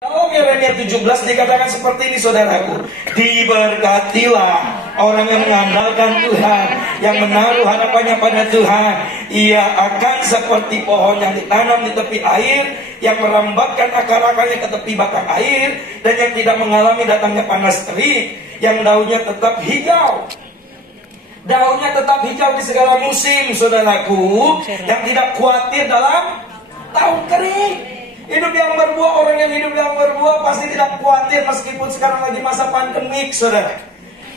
Dalam Yeremia 17 dikatakan seperti ini, saudaraku. Diberkatilah orang yang mengandalkan Tuhan, yang menaruh harapannya pada Tuhan. Ia akan seperti pohon yang ditanam di tepi air, yang merambatkan akar-akarnya ke tepi batang air, dan yang tidak mengalami datangnya panas terik, yang daunnya tetap hijau. Daunnya tetap hijau di segala musim, saudaraku, yang tidak khawatir dalam tahun kering. Hidup yang berbuah, orang yang hidup yang berbuah pasti tidak khawatir meskipun sekarang lagi masa pandemik, saudara.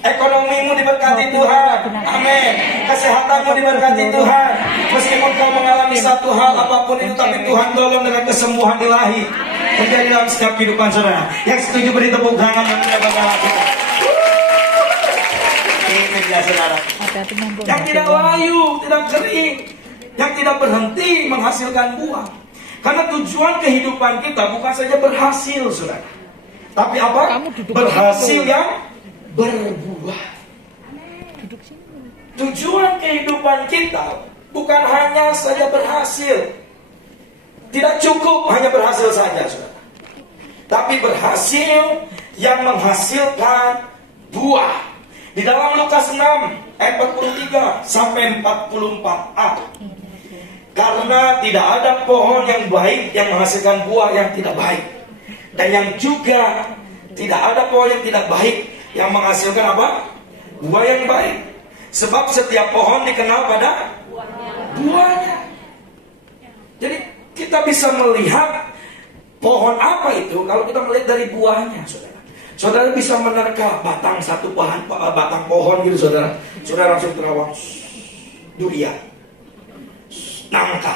Ekonomimu diberkati Tuhan, amin. Kesehatanmu diberkati Tuhan. Meskipun kau mengalami satu hal apapun itu, tapi Tuhan tolong dengan kesembuhan ilahi terjadi dalam setiap kehidupan saudara. Yang setuju beri tepuk tangan dan mendapat Tuhan. Ini dia saudara. Yang tidak layu, tidak kering, yang tidak berhenti menghasilkan buah. Karena tujuan kehidupan kita bukan saja berhasil, saudara, tapi apa? Berhasil yang berbuah. Tujuan kehidupan kita bukan hanya saja berhasil. Tidak cukup hanya berhasil saja, saudara, tapi berhasil yang menghasilkan buah. Di dalam Lukas 6 ayat 43 sampai 44a. Karena tidak ada pohon yang baik yang menghasilkan buah yang tidak baik, dan yang juga tidak ada pohon yang tidak baik yang menghasilkan apa? Buah yang baik. Sebab setiap pohon dikenal pada buahnya. Jadi kita bisa melihat pohon apa itu kalau kita melihat dari buahnya, saudara. Saudara bisa menerka batang satu batang pohon gitu, saudara. Saudara langsung terawang durian, nangka.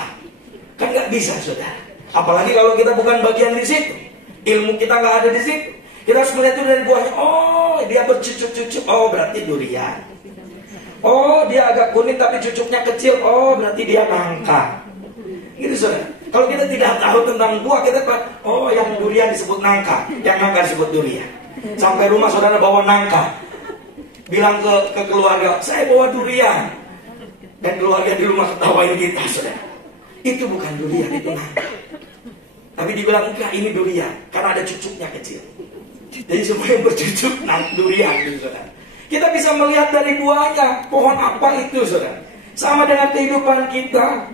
Kan nggak bisa, saudara. Apalagi kalau kita bukan bagian di situ, ilmu kita nggak ada di situ. Kita harus melihat itu dari buahnya. Oh, dia bercucuk-cucuk. Oh, berarti durian. Oh, dia agak kuning tapi cucuknya kecil. Oh, berarti dia nangka. Gitu, saudara. Kalau kita tidak tahu tentang buah, kita oh, yang durian disebut nangka, yang nangka disebut durian. Sampai rumah saudara bawa nangka, bilang ke keluarga, saya bawa durian. Dan keluarga di rumah ketawain kita, saudara. Itu bukan durian, itu nangka. Tapi dibilang enggak, ini durian, karena ada cucuknya kecil. Jadi semua yang bercucuk durian, gitu, saudara. Kita bisa melihat dari buahnya, pohon apa itu, saudara. Sama dengan kehidupan kita.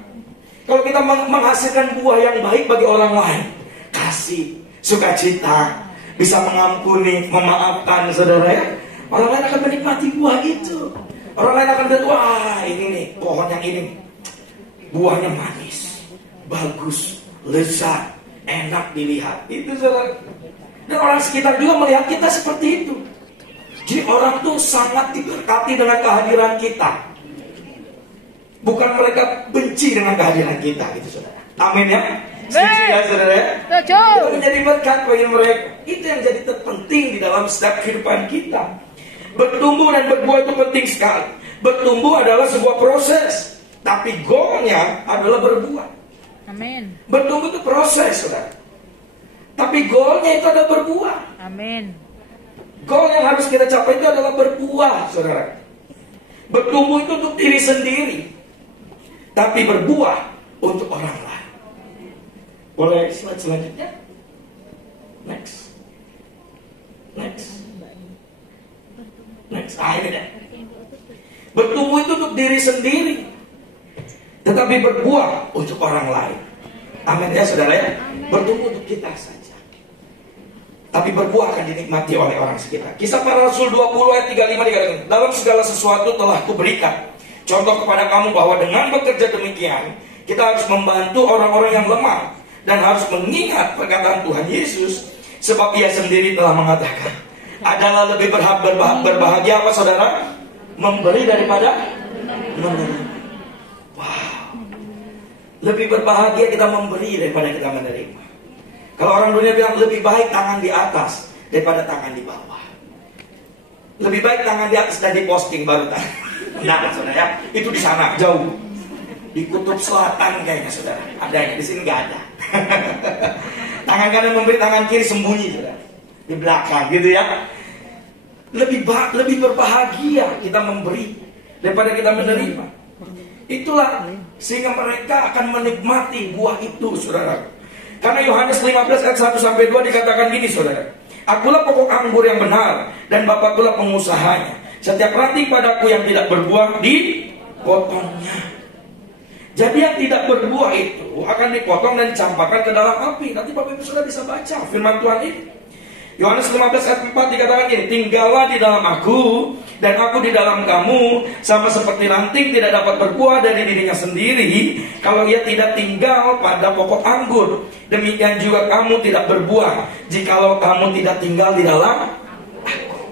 Kalau kita menghasilkan buah yang baik bagi orang lain, kasih, sukacita, bisa mengampuni, memaafkan, saudara, ya, orang lain akan menikmati buah itu. Orang lain akan bilang, wah ini nih, pohon yang ini buahnya manis, bagus, lezat, enak dilihat. Itu, saudara. Dan orang sekitar juga melihat kita seperti itu. Jadi orang tuh sangat diberkati dengan kehadiran kita. Bukan mereka benci dengan kehadiran kita, gitu, saudara. Amin, ya. Setuju, ya, saudara, ya. Itu menjadi berkat bagi mereka. Itu yang jadi terpenting di dalam setiap kehidupan kita. Bertumbuh dan berbuah itu penting sekali. Bertumbuh adalah sebuah proses, tapi goalnya adalah berbuah. Amin. Bertumbuh itu proses, saudara, tapi goalnya itu adalah berbuah. Amin. Goal yang harus kita capai itu adalah berbuah, saudara. Bertumbuh itu untuk diri sendiri, tapi berbuah untuk orang lain. Boleh slide selanjutnya? Next. Ini deh. Bertumbuh itu untuk diri sendiri, tetapi berbuah untuk orang lain. Amin, ya, saudara, ya. Bertumbuh untuk kita saja, tapi berbuah akan dinikmati oleh orang sekitar. Kisah Para Rasul 20 ayat 35 dikatakan, dalam segala sesuatu telah kuberikan contoh kepada kamu bahwa dengan bekerja demikian kita harus membantu orang-orang yang lemah, dan harus mengingat perkataan Tuhan Yesus, sebab Ia sendiri telah mengatakan, adalah lebih berbahagia apa, saudara? Memberi daripada menerima. Wow. Lebih berbahagia kita memberi daripada kita menerima. Kalau orang dunia bilang lebih baik tangan di atas daripada tangan di bawah. Lebih baik tangan di atas dan diposting baru tangan. Nah, saudara, ya, itu di sana jauh. Di kutub selatan kayaknya, saudara. Adanya, di sini nggak ada. Tangan kanan memberi, tangan kiri sembunyi, saudara, di belakang, gitu, ya. Lebih berbahagia kita memberi daripada kita menerima. Itulah sehingga mereka akan menikmati buah itu, saudara. Karena Yohanes 15 ayat 1 sampai 2 dikatakan gini, saudara. Akulah pokok anggur yang benar, dan Bapakkulah pengusahanya. Setiap ranting padaku yang tidak berbuah dipotongnya. Jadi yang tidak berbuah itu akan dipotong dan dicampakkan ke dalam api. Nanti Bapak Ibu sudah bisa baca firman Tuhan ini. Yohanes 15 ayat 4 dikatakan gini, tinggallah di dalam aku dan aku di dalam kamu, sama seperti ranting tidak dapat berbuah dari dirinya sendiri kalau ia tidak tinggal pada pokok anggur. Demikian juga kamu tidak berbuah jikalau kamu tidak tinggal di dalam aku.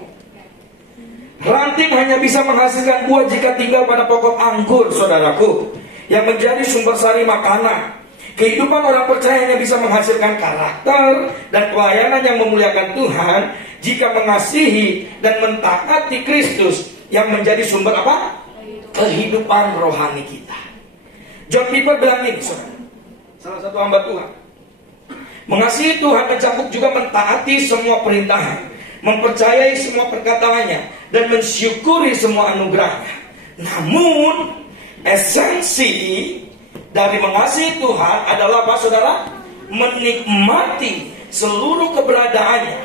Ranting hanya bisa menghasilkan buah jika tinggal pada pokok anggur, saudaraku, yang menjadi sumber sari makanan. Kehidupan orang percaya hanya bisa menghasilkan karakter dan pelayanan yang memuliakan Tuhan jika mengasihi dan mentaati Kristus yang menjadi sumber apa? Kehidupan rohani kita. John Piper bilang ini, saudara, salah satu hamba Tuhan. Mengasihi Tuhan mencakup juga mentaati semua perintahnya, mempercayai semua perkataannya, dan mensyukuri semua anugerahnya. Namun esensi dari mengasihi Tuhan adalah apa, saudara? Menikmati seluruh keberadaannya,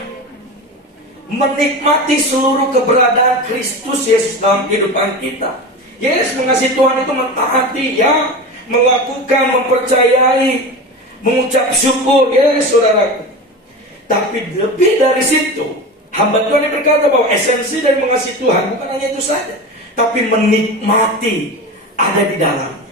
menikmati seluruh keberadaan Kristus Yesus dalam kehidupan kita. Yesus mengasihi Tuhan itu mentaati, ya, melakukan, mempercayai, mengucap syukur, ya, saudaraku. Tapi lebih dari situ, hamba Tuhan yang berkata bahwa esensi dari mengasihi Tuhan bukan hanya itu saja, tapi menikmati ada di dalamnya.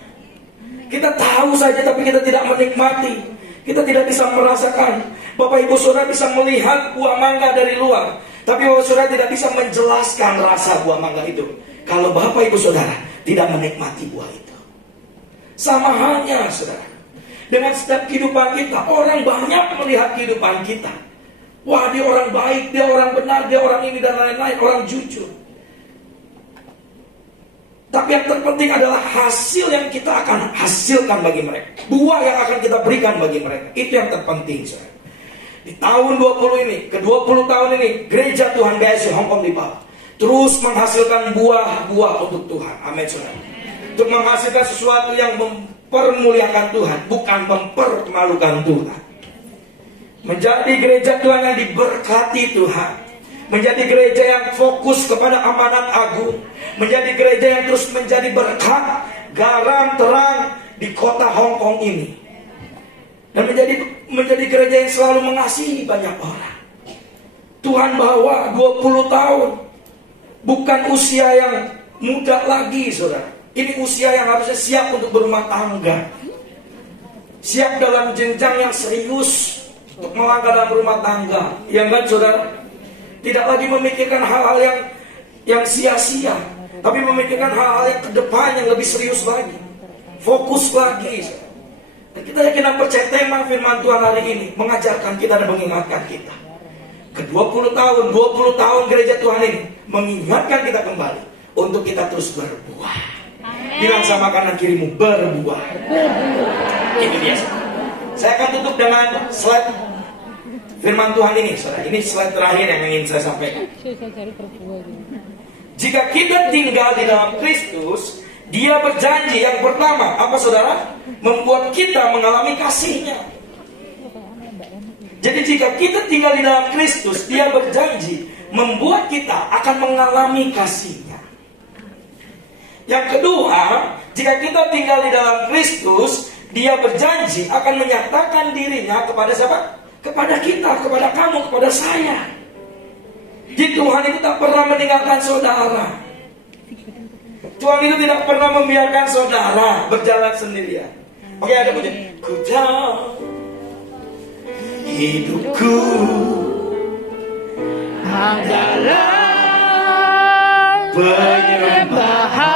Kita tahu saja tapi kita tidak menikmati. Kita tidak bisa merasakan. Bapak Ibu Saudara bisa melihat buah mangga dari luar, tapi Bapak Saudara tidak bisa menjelaskan rasa buah mangga itu kalau Bapak Ibu Saudara tidak menikmati buah itu. Sama halnya, saudara, dengan setiap kehidupan kita. Orang banyak melihat kehidupan kita. Wah, dia orang baik, dia orang benar, dia orang ini dan lain-lain, orang jujur. Tapi yang terpenting adalah hasil yang kita akan hasilkan bagi mereka. Buah yang akan kita berikan bagi mereka. Itu yang terpenting, saudara. Di tahun 20 ini, ke-20 tahun ini, Gereja Tuhan GSI Hong Kong di bawah terus menghasilkan buah-buah untuk Tuhan. Amin, saudara. Untuk menghasilkan sesuatu yang mempermuliakan Tuhan, bukan mempermalukan Tuhan. Menjadi gereja Tuhan yang diberkati Tuhan. Menjadi gereja yang fokus kepada amanat agung. Menjadi gereja yang terus menjadi berkat, garam terang di kota Hong Kong ini. Dan menjadi gereja yang selalu mengasihi banyak orang. Tuhan bawa 20 tahun. Bukan usia yang muda lagi, saudara. Ini usia yang harusnya siap untuk berumah tangga. Siap dalam jenjang yang serius untuk melangkah dalam rumah tangga. Ya kan, saudara? Tidak lagi memikirkan hal-hal yang sia-sia, tapi memikirkan hal-hal yang ke depan yang lebih serius lagi. Fokus lagi. Dan kita yakin dan percaya tema firman Tuhan hari ini mengajarkan kita dan mengingatkan kita. Ke-20 tahun gereja Tuhan ini mengingatkan kita kembali untuk kita terus berbuah. Bilang sama kanan kirimu, berbuah. Itu dia. Saya akan tutup dengan slide firman Tuhan ini, saudara. Ini slide terakhir yang ingin saya sampaikan. Jika kita tinggal di dalam Kristus, Dia berjanji yang pertama, apa, saudara? Membuat kita mengalami kasih-Nya. Jadi jika kita tinggal di dalam Kristus, Dia berjanji membuat kita akan mengalami kasih-Nya. Yang kedua, jika kita tinggal di dalam Kristus, Dia berjanji akan menyatakan dirinya kepada siapa? Kepada kita, kepada kamu, kepada saya. Jadi Tuhan itu tak pernah meninggalkan saudara. Tuhan itu tidak pernah membiarkan saudara berjalan sendirian. Oke, ada punya. Ku tahu hidupku adalah penyembahan.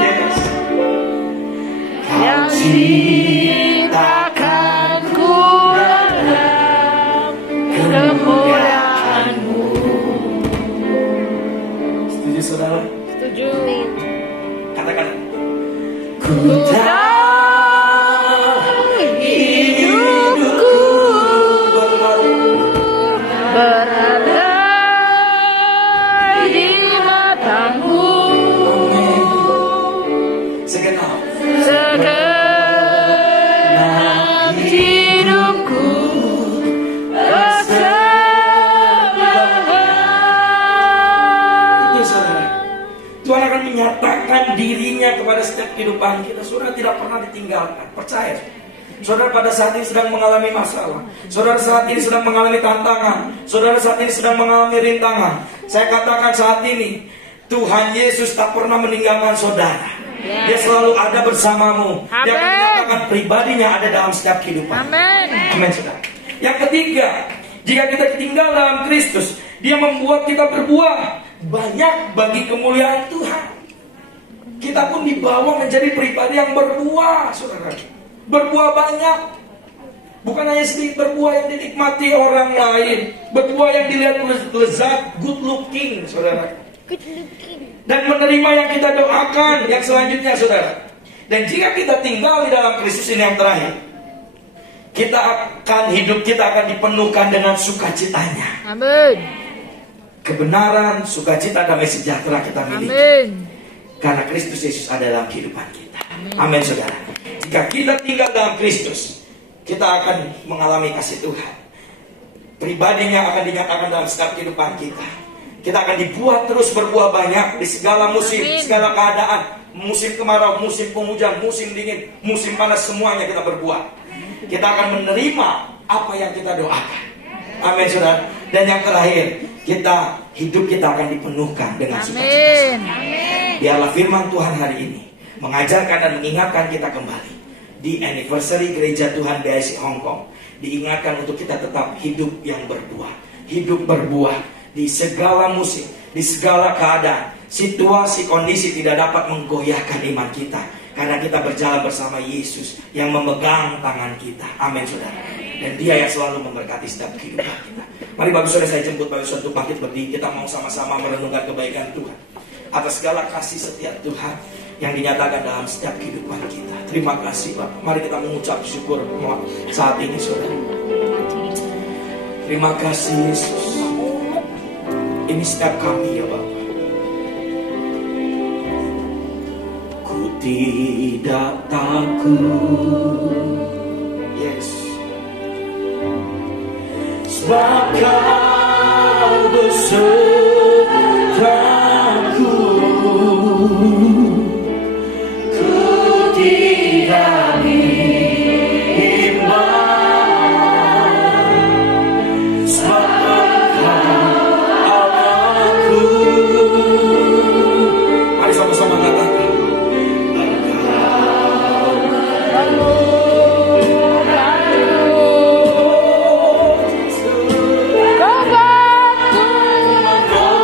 Yes. Kau ciptakanku dalam kemuliaan-Mu. Setuju, saudara? Setuju. Katakan. Ku tahu hidupku berada di mata-Mu. Segenap menyerahkan dirinya kepada setiap kehidupan kita, saudara tidak pernah ditinggalkan. Percaya, saudara pada saat ini sedang mengalami masalah, saudara saat ini sedang mengalami tantangan, saudara saat ini sedang mengalami rintangan. Saya katakan saat ini, Tuhan Yesus tak pernah meninggalkan saudara. Dia selalu ada bersamamu. Dia akan menyatakan pribadinya ada dalam setiap kehidupan. Amin, saudara. Yang ketiga, jika kita tinggal dalam Kristus, Dia membuat kita berbuah banyak bagi kemuliaan Tuhan. Kita pun dibawa menjadi pribadi yang berbuah, saudara. Berbuah banyak. Bukan hanya sedikit berbuah yang dinikmati orang lain, berbuah yang dilihat lezat, good looking, saudara. Dan menerima yang kita doakan. Yang selanjutnya, saudara. Dan jika kita tinggal di dalam Kristus ini yang terakhir, hidup kita akan dipenuhkan dengan sukacitanya. Amin. Kebenaran, sukacita, damai sejahtera kita miliki. Amin. Karena Kristus Yesus ada dalam kehidupan kita. Amin, saudara. Jika kita tinggal dalam Kristus, kita akan mengalami kasih Tuhan. Pribadinya akan dinyatakan dalam setiap kehidupan kita. Kita akan dibuat terus berbuah banyak di segala musim, segala keadaan. Musim kemarau, musim penghujan, musim dingin, musim panas, semuanya kita berbuah. Kita akan menerima apa yang kita doakan. Amin, saudara. Dan yang terakhir, hidup kita akan dipenuhkan dengan sukacita. Biarlah firman Tuhan hari ini mengajarkan dan mengingatkan kita kembali di anniversary Gereja Tuhan DIC Hong Kong. Diingatkan untuk kita tetap hidup yang berbuah. Hidup berbuah di segala musim, di segala keadaan. Situasi, kondisi tidak dapat menggoyahkan iman kita, karena kita berjalan bersama Yesus yang memegang tangan kita. Amin, saudara. Dan Dia yang selalu memberkati setiap kehidupan kita. Mari Bapak Saudara, saya jemput Bapak Saudara untuk bangkit berdiri. Kita mau sama-sama merenungkan kebaikan Tuhan atas segala kasih setia Tuhan yang dinyatakan dalam setiap kehidupan kita. Terima kasih, Bapak. Mari kita mengucap syukur saat ini, saudara. Terima kasih, Yesus. Ini setiap kami, ya Bapak. Ku tidak takut, yes, sebab Kau besertaku. Ku tidak bimbang, sebab Kau Allahku. Mari sama-sama katakan. Kau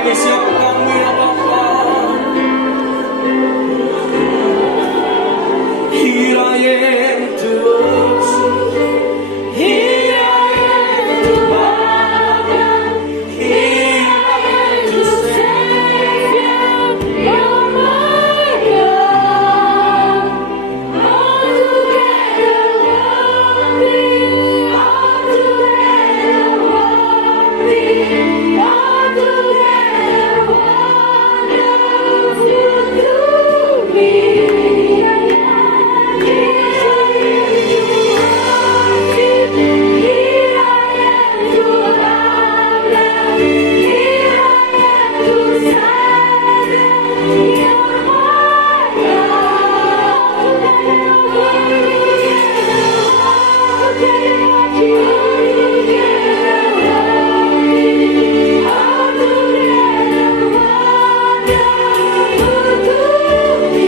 Ini siapa kami ya Bapa. Here I am to worship. Here I am to bow down. Here I am to Savior, you're my God. Altogether worthy, altogether worthy, altogether wonderful to me.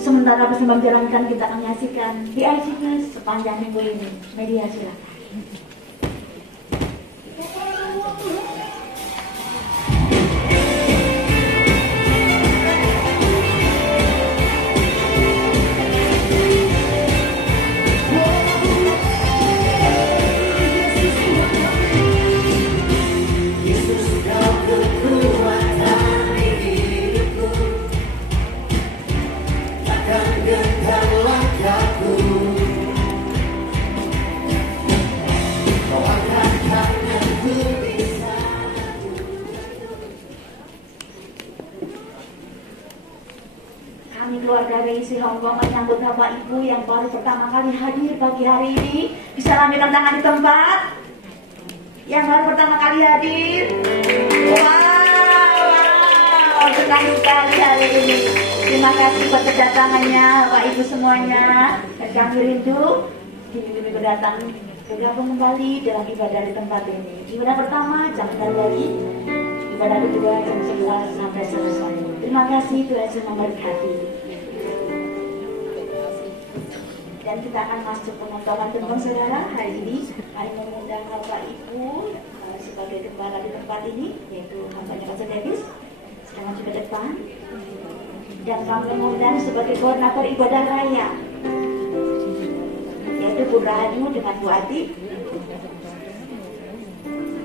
Sementara persembahan jalankan kita akan menyaksikan DICK sepanjang minggu ini. Media silakan. Keluarga BIC Hongkong menyambut Bapak Ibu yang baru pertama kali hadir pagi hari ini. Bisa lambaikan tangan di tempat. Yang baru pertama kali hadir. Wow, senang sekali hari ini. Terima kasih buat kedatangannya Bapak Ibu semuanya. Dan kami rindu minggu datang bergabung kembali dalam ibadah di tempat ini. Ibadah pertama jam 9 pagi, ibadah kedua jam 11 sampai selesai. Terima kasih, Tuhan Yesus memberkati. Dan kita akan masuk penontonan tembang saudara hari ini. Kami mengundang Bapak Ibu sebagai gembala di tempat ini, yaitu hambanya Pastor Davis, sedang juga depan. Dan kami mengundang sebagai koordinator ibadah raya, yaitu Bu Rahayu dengan Bu Ati.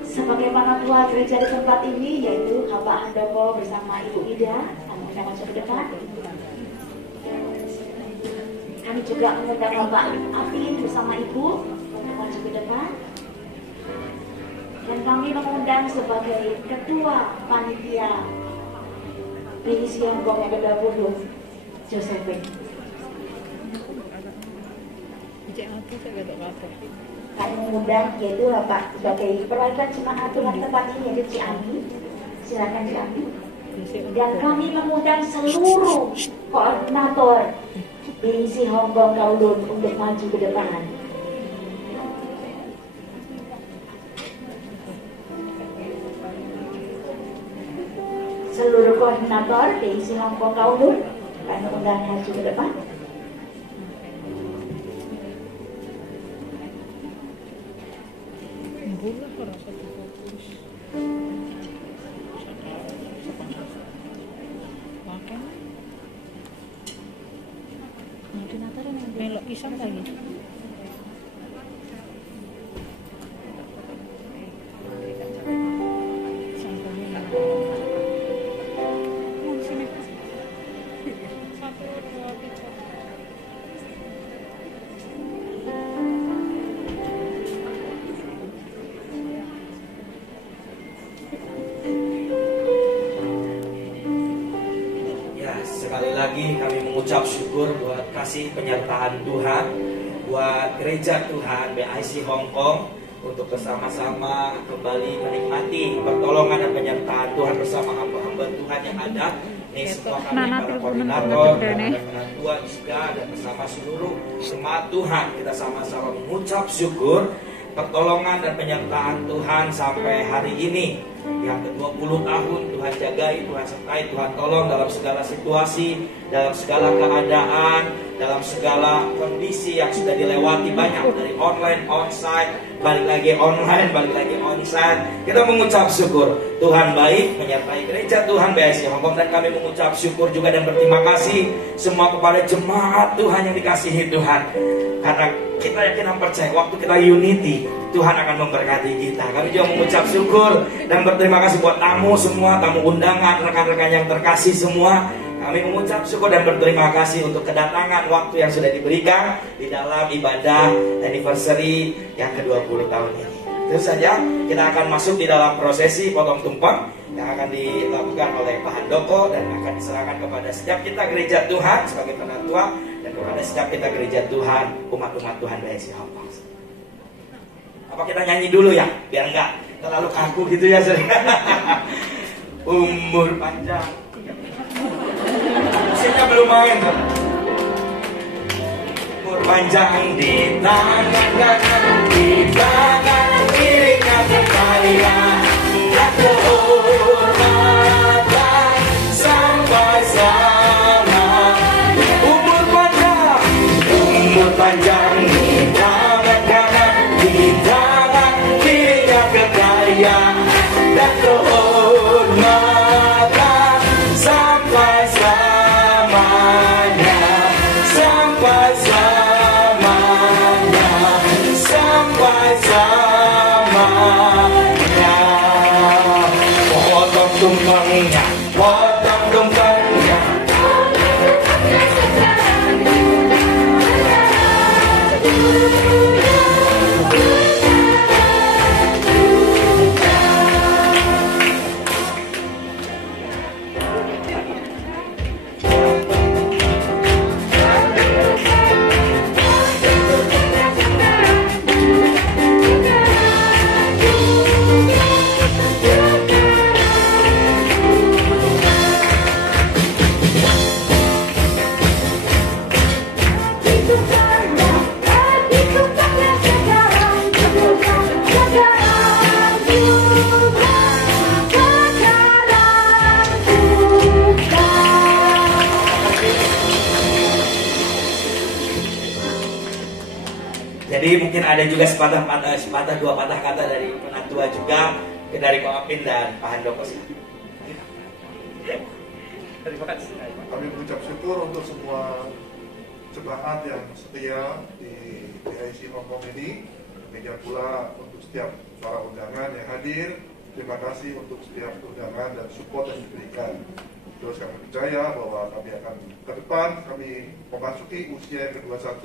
Sebagai panatua gereja di tempat ini, yaitu Bapak Handoko Handoko bersama Ibu Ida, kami undang maju ke depan. Kami juga mengundang Bapak Afin bersama Ibu untuk maju ke depan. Dan kami mengundang sebagai Ketua Panitia Divisi Hongkong yang ke-20, Josephine. Kami mengundang yaitu Bapak sebagai perwakilan jemaat Tuhan tempat ini yaitu Ciami. Silakan Ciami. Dan kami mengundang seluruh koordinator Divisi Hongkong Kowloon untuk maju ke depan. Seluruh koordinator Divisi Hongkong Kowloon kami undang maju ke depan. Melok pisang lagi. Sekali lagi kami mengucap syukur buat kasih penyertaan Tuhan, buat gereja Tuhan BIC Hongkong untuk bersama-sama kembali menikmati pertolongan dan penyertaan Tuhan bersama hamba-hamba Tuhan yang ada. Ini semua kami para koordinator, para penatua juga dan bersama seluruh jemaat Tuhan kita sama-sama mengucap syukur pertolongan dan penyertaan Tuhan sampai hari ini. Yang ke-20 tahun Tuhan jagai, Tuhan sertai, Tuhan tolong dalam segala situasi, dalam segala keadaan, dalam segala kondisi yang sudah dilewati banyak dari online, onsite, balik lagi online, balik lagi onsite. Kita mengucap syukur Tuhan baik menyertai gereja Tuhan BIC Hongkong dan kami mengucap syukur juga dan berterima kasih semua kepada jemaat Tuhan yang dikasihi Tuhan. Karena kita yakin dan percaya waktu kita unity Tuhan akan memberkati kita. Kami juga mengucap syukur dan berterima kasih buat tamu semua, tamu undangan, rekan-rekan yang terkasih semua. Kami mengucap syukur dan berterima kasih untuk kedatangan waktu yang sudah diberikan di dalam ibadah anniversary yang ke-20 tahun ini. Tentu saja kita akan masuk di dalam prosesi potong tumpeng yang akan dilakukan oleh Pak Handoko dan akan diserahkan kepada setiap kita gereja Tuhan sebagai penatua dan kepada setiap kita gereja Tuhan, umat-umat Tuhan BIC Hongkong. Apa kita nyanyi dulu ya, biar enggak terlalu kaku gitu ya. Umur panjang. Musiknya belum main kan? Umur panjang di tangan kanan, di tangan kirinya kekayaan dan kehormatan sampai selamanya. Umur panjang di tangan kanan, di tangan kirinya kekayaan dan kehormatan sampai selamanya, sampai selamanya, sampai selamanya. Potong tumpengnya, potong tumpengnya. Jadi mungkin ada juga sepatah dua patah kata dari penatua juga, dari Pak Apin dan Pak Handoko sih. Terima kasih. Kami mengucap syukur untuk semua jemaat yang setia di BIC Hongkong ini. Demikian pula untuk setiap para undangan yang hadir terima kasih untuk setiap undangan dan support yang diberikan. Terus kami percaya bahwa kami akan ke depan, kami memasuki usia yang ke-21.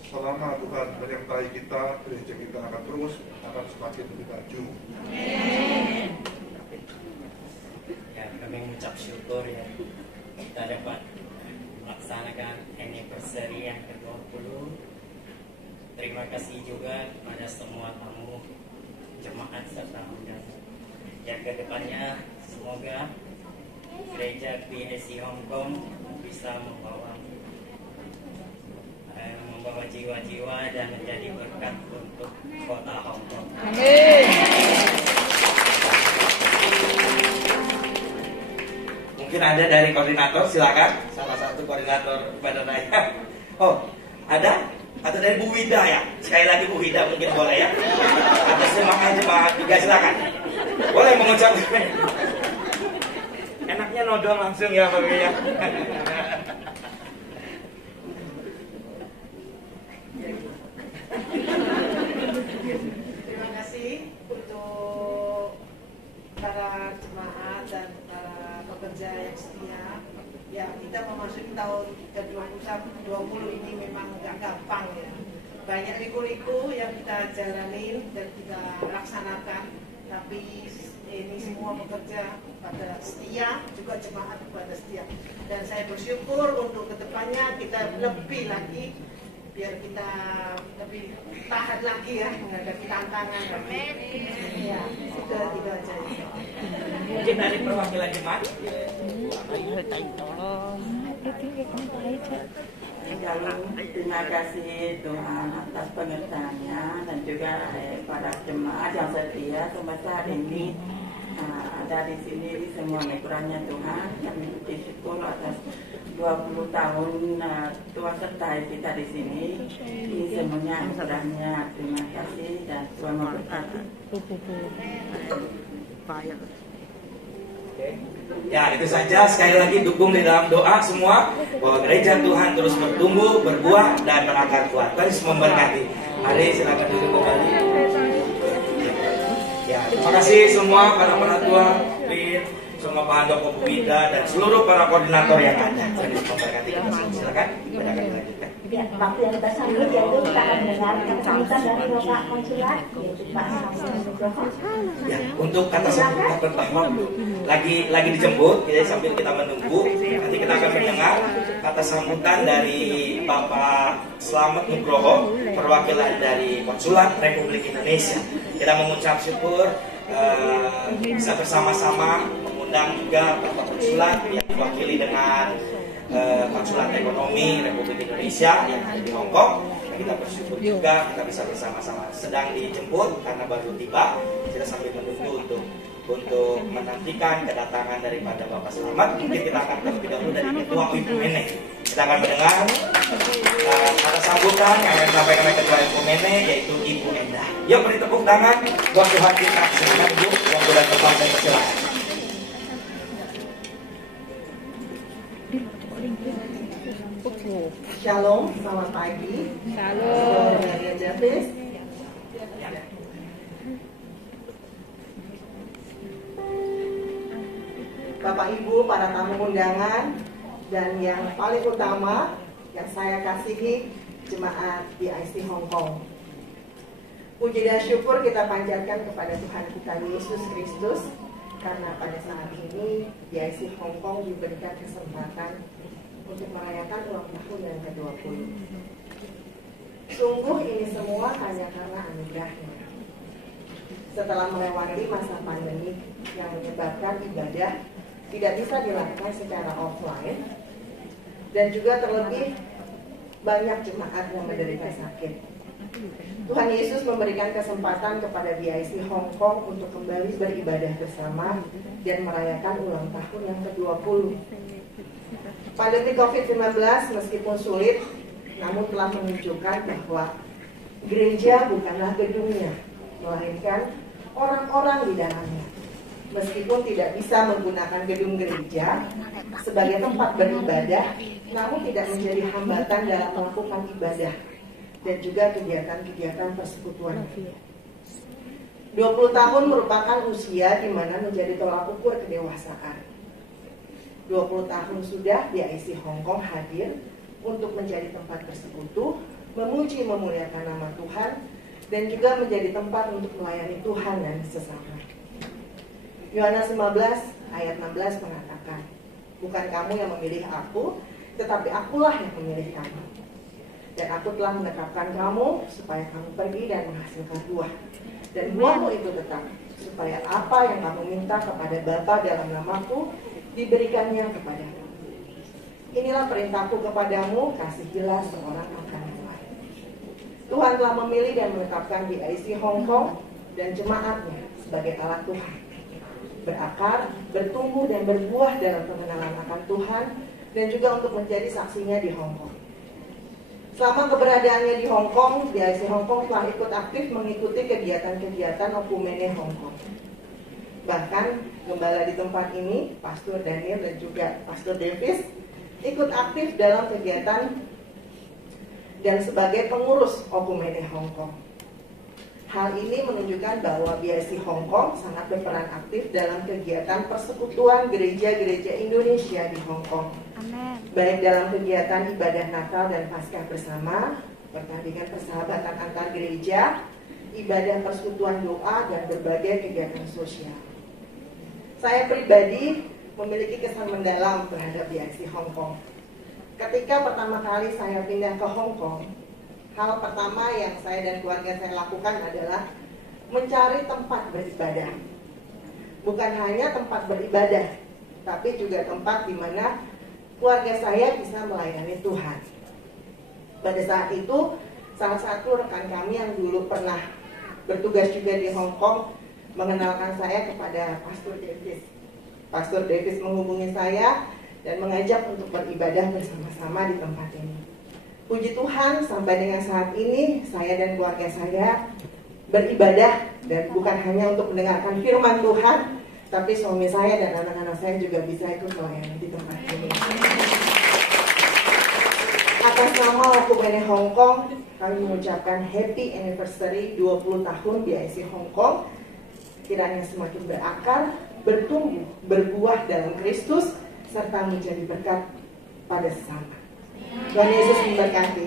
Selama Tuhan menyertai kita, gereja kita akan semakin lebih maju. Ya, kami mengucap syukur ya kita dapat melaksanakan anniversary yang ke-20. Terima kasih juga kepada semua tamu, jemaat serta undangan. Yang kedepannya semoga gereja BSC Hong Kong bisa membawa jiwa-jiwa dan menjadi berkat untuk kota Hong Kong. Mungkin ada dari koordinator, silakan. Salah satu koordinator ibadah raya. Oh, ada? Atau dari Bu Wida ya? Sekali lagi Bu Wida mungkin boleh ya? Atau jemaat juga silakan. Boleh mengucapkan. Enaknya nodong langsung ya Pak ya. Terima kasih untuk para jemaat dan para pekerja yang setia. Ya, kita memasuki tahun ke-20 ini memang nggak gampang ya. Banyak liku-liku yang kita jalanin dan kita laksanakan. Tapi ini semua bekerja pada setia, juga jemaat pada setia. Dan saya bersyukur untuk kedepannya kita lebih lagi, biar kita lebih tahan lagi ya menghadapi tantangan. Ya, sudah tidak aja. Mungkin dari perwakilan jemaat. Terima kasih Tuhan atas pengertiannya dan juga para jemaat yang setia semasa hari ini ada di sini semua kurangnya Tuhan. Kami bersyukur atas 20 tahun Tuhan sertai kita di sini. Ini semuanya anugerahnya. Terima kasih dan Tuhan memberkati. Ya itu saja, sekali lagi dukung di dalam doa semua bahwa gereja Tuhan terus bertumbuh, berbuah dan berakar kuat. Terus memberkati. Mari silakan duduk kembali. Ya, terima kasih semua para penatua, semua Pak Handoko, Bu Wida dan seluruh para koordinator yang ada. Terus memberkati kita semua. Silakan kita akan lanjutkan. Ya, waktu yang kita sambut yaitu kita akan mendengarkan sambutan dari Bapak Konsulat yaitu Pak Samuel Nugroho. Ya, untuk kata sambutan pertama lagi dijemput, jadi sambil kita menunggu nanti kita akan mendengar kata sambutan dari Bapak Slamet Nugroho, perwakilan dari Konsulat Republik Indonesia. Kita mengucap syukur bisa bersama-sama mengundang juga Bapak Konsulat yang diwakili dengan Konsulat Ekonomi Republik Indonesia yang ada di Hong Kong. Kita bersyukur juga kita bisa bersama-sama. Sedang dijemput karena baru tiba. Kita sambil menunggu untuk menantikan kedatangan daripada Bapak Slamet. Mungkin kita akan terlebih dahulu dari Ketua Ibu-Mene. Kita akan mendengar kata sambutan yang akan disampaikan oleh Ketua Ibu-Mene yaitu Ibu Endah. Yuk beri tepuk tangan buat Tuhan kita. Silakan Bu yang sudah tepat dan silakan. Shalom, selamat pagi. Shalom. Maria Javis. Bapak Ibu, para tamu undangan, dan yang paling utama yang saya kasihi jemaat BIC Hong Kong. Puji dan syukur kita panjatkan kepada Tuhan kita Yesus Kristus karena pada saat ini BIC Hong Kong diberikan kesempatan untuk merayakan ulang tahun yang ke-20. Sungguh ini semua hanya karena anugerahnya. Setelah melewati masa pandemi yang menyebabkan ibadah tidak bisa dilakukan secara offline, dan juga terlebih banyak jemaat yang menderita sakit, Tuhan Yesus memberikan kesempatan kepada BIC Hong Kong untuk kembali beribadah bersama dan merayakan ulang tahun yang ke-20. Pandemi COVID-19 meskipun sulit, namun telah menunjukkan bahwa gereja bukanlah gedungnya, melainkan orang-orang di dalamnya. Meskipun tidak bisa menggunakan gedung gereja sebagai tempat beribadah, namun tidak menjadi hambatan dalam melakukan ibadah dan juga kegiatan-kegiatan persekutuan. 20 tahun merupakan usia di mana menjadi tolak ukur kedewasaan. 20 tahun sudah BIC Hong Kong hadir untuk menjadi tempat bersekutu, memuji memuliakan nama Tuhan, dan juga menjadi tempat untuk melayani Tuhan dan sesama. Yohanes 15 ayat 16 mengatakan, bukan kamu yang memilih aku, tetapi akulah yang memilih kamu. Dan aku telah menetapkan kamu supaya kamu pergi dan menghasilkan buah. Dan buahmu itu tetap, supaya apa yang kamu minta kepada Bapa dalam namaku, diberikannya kepadamu. Inilah perintahku kepadamu, kasihilah seorang akan yang lain. Tuhan telah memilih dan menetapkan BIC Hong Kong dan jemaatnya sebagai alat Tuhan. Berakar, bertumbuh dan berbuah dalam pengenalan akan Tuhan, dan juga untuk menjadi saksinya di Hong Kong. Selama keberadaannya di Hong Kong, BIC Hong Kong telah ikut aktif mengikuti kegiatan-kegiatan Okumene Hong Kong. Bahkan gembala di tempat ini, Pastor Daniel dan juga Pastor Davis, ikut aktif dalam kegiatan dan sebagai pengurus Okumene Hong Kong. Hal ini menunjukkan bahwa BIC Hong Kong sangat berperan aktif dalam kegiatan persekutuan gereja-gereja Indonesia di Hong Kong. Amen. Baik dalam kegiatan ibadah Natal dan Paskah bersama, pertandingan persahabatan antar gereja, ibadah persekutuan doa, dan berbagai kegiatan sosial. Saya pribadi memiliki kesan mendalam terhadap BIC Hong Kong. Ketika pertama kali saya pindah ke Hong Kong, hal pertama yang saya dan keluarga saya lakukan adalah mencari tempat beribadah. Bukan hanya tempat beribadah, tapi juga tempat di mana keluarga saya bisa melayani Tuhan. Pada saat itu, salah satu rekan kami yang dulu pernah bertugas juga di Hong Kong mengenalkan saya kepada Pastor Davis. Pastor Davis menghubungi saya dan mengajak untuk beribadah bersama-sama di tempat ini. Puji Tuhan, sampai dengan saat ini saya dan keluarga saya beribadah, dan bukan hanya untuk mendengarkan firman Tuhan, tapi suami saya dan anak-anak saya juga bisa ikut melayani di tempat ini. Atas nama Okumene Hong Kong, kami mengucapkan happy anniversary 20 tahun BIC Hong Kong. Kiranya semakin berakar, bertumbuh, berbuah dalam Kristus, serta menjadi berkat pada sesama. Tuhan Yesus memberkati.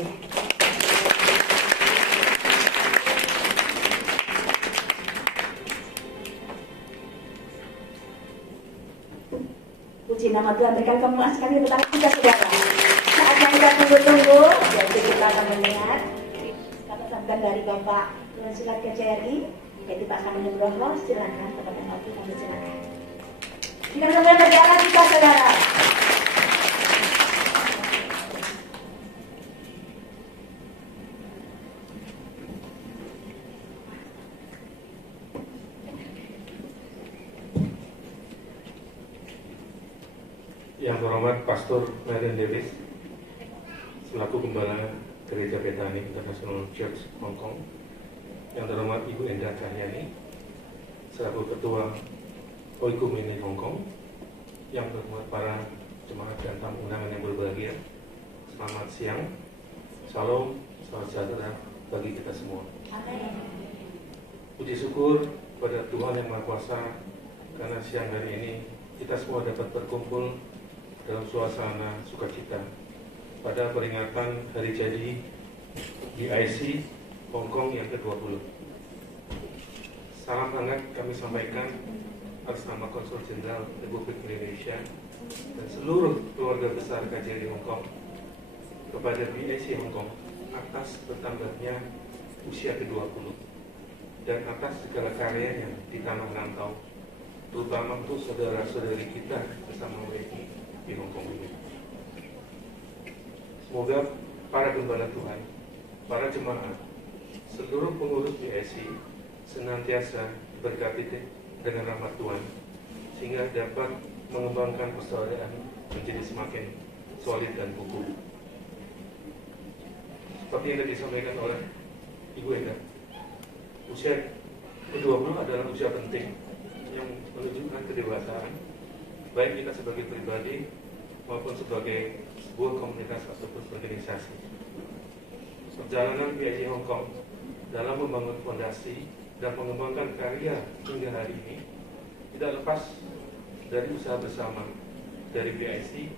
Puji nama Tuhan, berikan kemuliaan sekali tentang kita saudara. Saat yang kita tunggu-tunggu, jadi kita akan mendengar kata sabda dari Bapak Sulat KCRI, yaitu Pak Kamil Nugroho. Silakan kepada Bapak kami silakan. Berikan kemuliaan bagi Allah kita saudara. Yang terhormat Pastor Marian Davis selaku Gembala Gereja Bethany International Church Hong Kong, yang terhormat Ibu Endra Cahyani selaku Ketua Oikumene Hong Kong, yang terhormat para jemaat dan tamu undangan yang berbahagia, selamat siang, salam, selamat sejahtera bagi kita semua. Puji syukur pada Tuhan Yang Maha Kuasa karena siang hari ini kita semua dapat berkumpul dalam suasana sukacita pada peringatan hari jadi BIC Hong Kong yang ke-20. Salam hangat kami sampaikan atas nama Konsul Jenderal Republik Indonesia dan seluruh keluarga besar KJRI Hong Kong kepada BIC Hong Kong atas bertambahnya usia ke-20 dan atas segala karyanya di tanah rantau, terutama untuk saudara-saudari kita bersama WNI di Hong Kong ini. Semoga para gembala Tuhan, para jemaat, seluruh pengurus BIC senantiasa berkati dengan rahmat Tuhan, sehingga dapat mengembangkan persaudaraan menjadi semakin solid dan kukuh. Seperti yang tadi disampaikan oleh Ibu Enda, usia ke-20 adalah usia penting yang menunjukkan kedewasaan, baik kita sebagai pribadi maupun sebagai sebuah komunitas ataupun organisasi. Perjalanan BIC Hong Kong dalam membangun fondasi dan mengembangkan karya hingga hari ini tidak lepas dari usaha bersama dari BIC,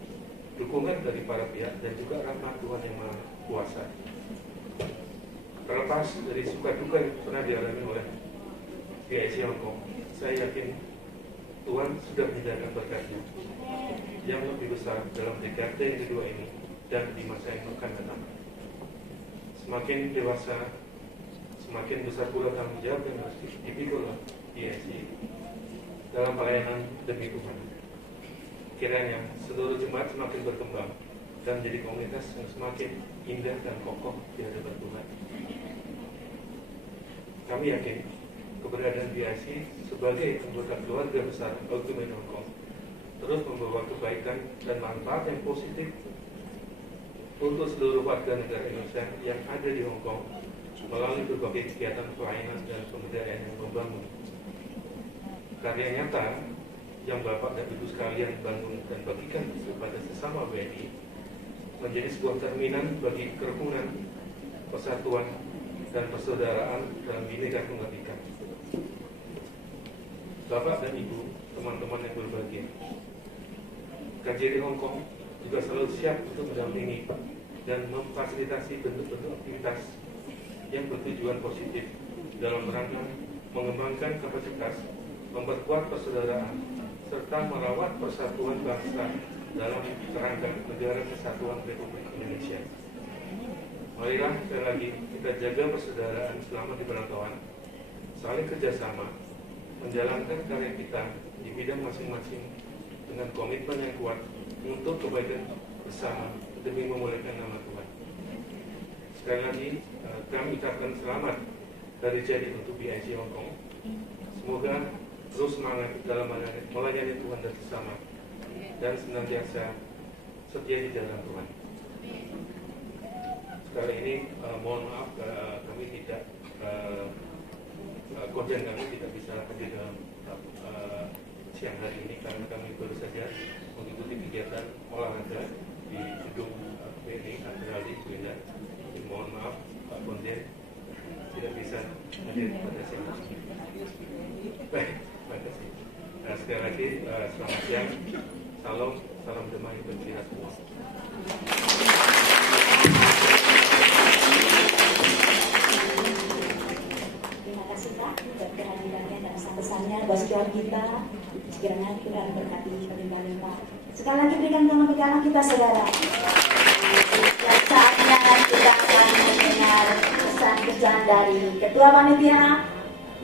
dukungan dari para pihak, dan juga rahmat Tuhan Yang Maha Kuasa. Terlepas dari suka duka yang pernah dialami oleh BIC Hong Kong, saya yakin Tuhan sudah menyediakan berkatnya yang lebih besar dalam dekade yang kedua ini dan di masa yang akan datang. Semakin dewasa, semakin besar pula tanggung jawab yang harus dipikul oleh BIC dalam pelayanan demi Tuhan. Kiranya seluruh jemaat semakin berkembang dan menjadi komunitas yang semakin indah dan kokoh di hadapan Tuhan. Kami yakin keberadaan BIC sebagai anggota keluarga besar Ultimate Hong Kong terus membawa kebaikan dan manfaat yang positif untuk seluruh warga negara Indonesia yang ada di Hong Kong melalui berbagai kegiatan pelayanan dan pemberdayaan yang membangun. Karya nyata yang Bapak dan Ibu sekalian bangun dan bagikan kepada sesama WNI menjadi sebuah cerminan bagi kerukunan, persatuan, dan persaudaraan dalam Bhinneka Tunggal Ika. Bapak dan Ibu, teman-teman yang berbahagia, KJRI Hong Kong juga selalu siap untuk mendampingi dan memfasilitasi bentuk-bentuk aktivitas yang bertujuan positif dalam rangka mengembangkan kapasitas, memperkuat persaudaraan, serta merawat persatuan bangsa dalam kerangka Negara Kesatuan Republik Indonesia. Marilah sekali lagi kita jaga persaudaraan selama di perantauan, saling kerjasama, menjalankan karya kita di bidang masing-masing dengan komitmen yang kuat untuk kebaikan bersama demi memuliakan nama Tuhan. Sekali lagi kami ucapkan selamat dari jadi untuk BIC Hong Kong. Semoga terus semangat dalam melayani Tuhan dan sesama dan senantiasa setia di jalan Tuhan. Sekali ini mohon maaf kami tidak konjen kami tidak bisa hadir dalam siang hari ini karena kami baru saja mengikuti kegiatan olahraga di gedung BNI Adrali Buindan. Mohon maaf Pak Konjen tidak bisa hadir pada siang hari ini. Baik, terima kasih. Sekali lagi selamat siang, salam damai bagi kita semua. Terima kasih Pak untuk kehadirannya dan pesan-pesannya buat saudara kita. Sekiranya Tuhan berkati berlimpah-limpah. Sekali lagi berikan tolong pegangan kita saudara. Dan saatnya kita akan mendengar pesan-pesan dari Ketua Panitia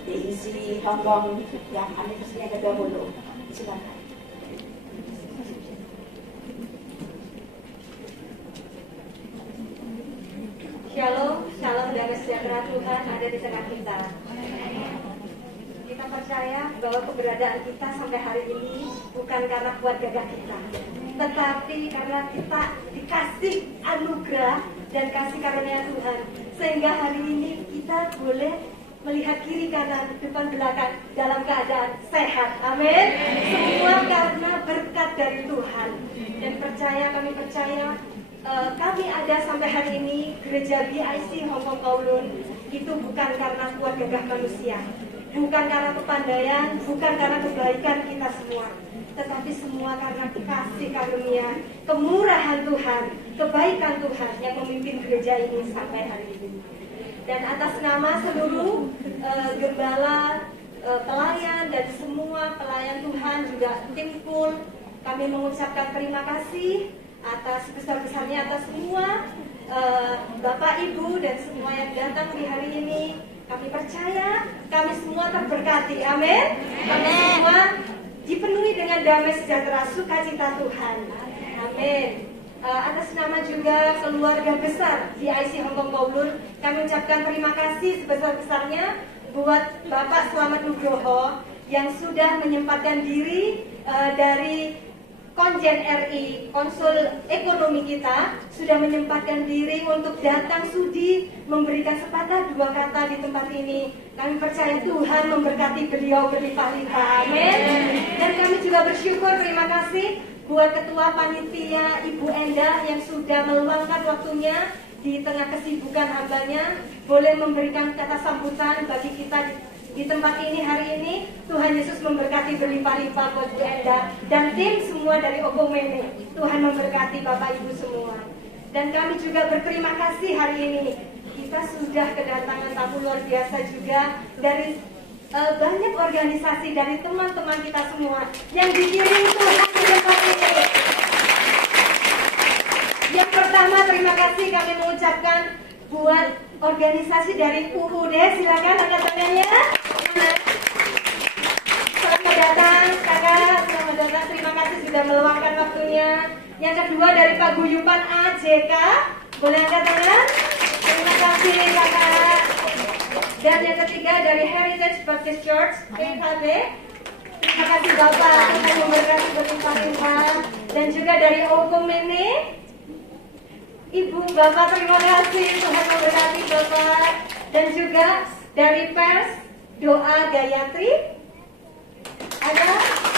DIC Hong Kong yang anniversary ke-20. Silakan. Shalom, salam damai sejahtera Tuhan ada di tengah kita. Kita percaya bahwa keberadaan kita sampai hari ini bukan karena kuat gagah kita, tetapi karena kita dikasih anugerah dan kasih karunia Tuhan, sehingga hari ini kita boleh melihat kiri kanan depan belakang dalam keadaan sehat. Amin. Semua karena berkat dari Tuhan. Dan kami percaya kami ada sampai hari ini gereja BIC Hong Kong Kowloon itu bukan karena kuat gagah manusia, bukan karena kepandaian, bukan karena kebaikan kita semua, tetapi semua karena kasih karunia, kemurahan Tuhan, kebaikan Tuhan yang memimpin gereja ini sampai hari ini. Dan atas nama seluruh gembala, pelayan dan semua pelayan Tuhan juga tim full, kami mengucapkan terima kasih atas besar-besarnya atas semua Bapak Ibu dan semua yang datang di hari ini. Kami percaya kami semua terberkati. Amin. Kami semua dipenuhi dengan damai sejahtera sukacita Tuhan. Amin. Atas nama juga keluarga besar BIC Hong Kong Kowloon, kami ucapkan terima kasih sebesar-besarnya buat Bapak Slamet Nugroho yang sudah menyempatkan diri dari Konjen RI, konsul ekonomi kita, sudah menyempatkan diri untuk datang sudi memberikan sepatah dua kata di tempat ini. Kami percaya Tuhan memberkati beliau berlimpah-limpah. Amin. Dan kami juga bersyukur, terima kasih buat Ketua Panitia Ibu Endah yang sudah meluangkan waktunya di tengah kesibukan hambanya, boleh memberikan kata sambutan bagi kita di tempat ini hari ini. Tuhan Yesus memberkati berlimpah-limpah buat Bu Enda dan tim semua dari Ogomene. Tuhan memberkati Bapak Ibu semua. Dan kami juga berterima kasih hari ini. Kita sudah kedatangan tamu luar biasa juga dari banyak organisasi, dari teman-teman kita semua yang dikirim Tuhan di tempat ini. Yang pertama, terima kasih kami mengucapkan buat organisasi dari UUD. Silakan angkat tangannya. Selamat datang kakak, selamat datang. Terima kasih sudah meluangkan waktunya. Yang kedua dari Paguyuban AJK, boleh angkat tangan. Terima kasih kakak. Dan yang ketiga dari Heritage Baptist Church PKB. Terima kasih Bapak, Tuhan memberkati berlimpah-limpah. Dan juga dari Ogomene, Ibu Bapak, terima kasih, Tuhan memberkati Bapak. Dan juga dari Pers Doa Gayatri, ada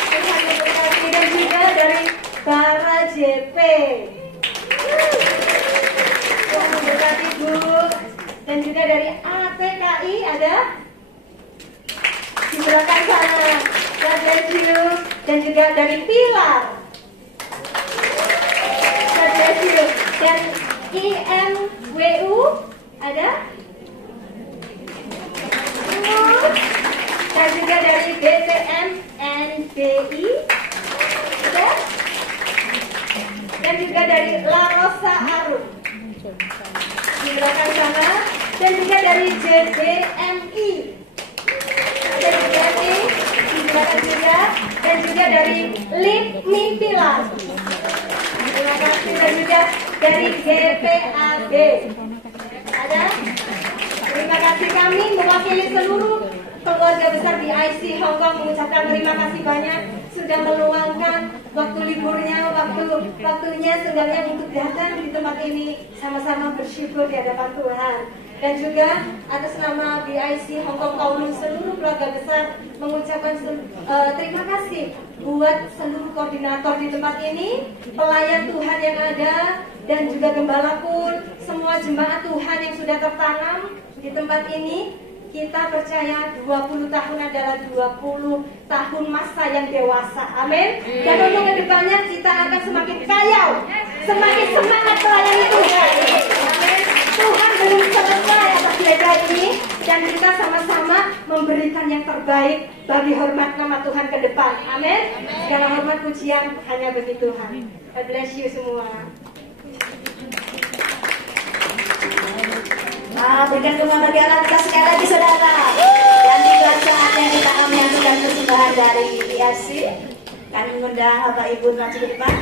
Tuhan memberkati. Dan juga dari Bara JP, Tuhan memberkati Bu. Dan juga dari ATKI ada di belakang sana, God bless you. Dan juga dari Pilar, God bless you. Dan IMWU ada, dan juga dari BPM NBI ada, dan juga dari La Rosa Arum di belakang sana, dan juga dari JBMI ada JBMI di belakang juga, dan juga dari LIPMI Pilar. Terima kasih. Dan juga dari GPAB ada. Terima kasih, kami mewakili seluruh keluarga besar di IC Hong Kong mengucapkan terima kasih banyak sudah meluangkan waktu liburnya, waktunya sebenarnya untuk datang di tempat ini, sama-sama bersyukur di hadapan Tuhan. Dan juga atas nama BIC Hong Kong Kowloon seluruh keluarga besar mengucapkan terima kasih buat seluruh koordinator di tempat ini, pelayan Tuhan yang ada, dan juga gembala pun, semua jemaat Tuhan yang sudah tertanam di tempat ini. Kita percaya 20 tahun adalah 20 tahun masa yang dewasa. Amin. Dan untuk kedepannya kita akan semakin kaya, semakin semangat melayani Tuhan. Amin. Tuhan belum selesai atas gereja ini, dan kita sama-sama memberikan yang terbaik bagi hormat nama Tuhan ke depan. Amin. Segala hormat pujian hanya bagi Tuhan. God bless you semua. Berikan penghargaan kita sekali lagi saudara. Dan dibuat saatnya kita menyaksikan persembahan dari IAC. Kami mengundang Bapak Ibu maju ke depan.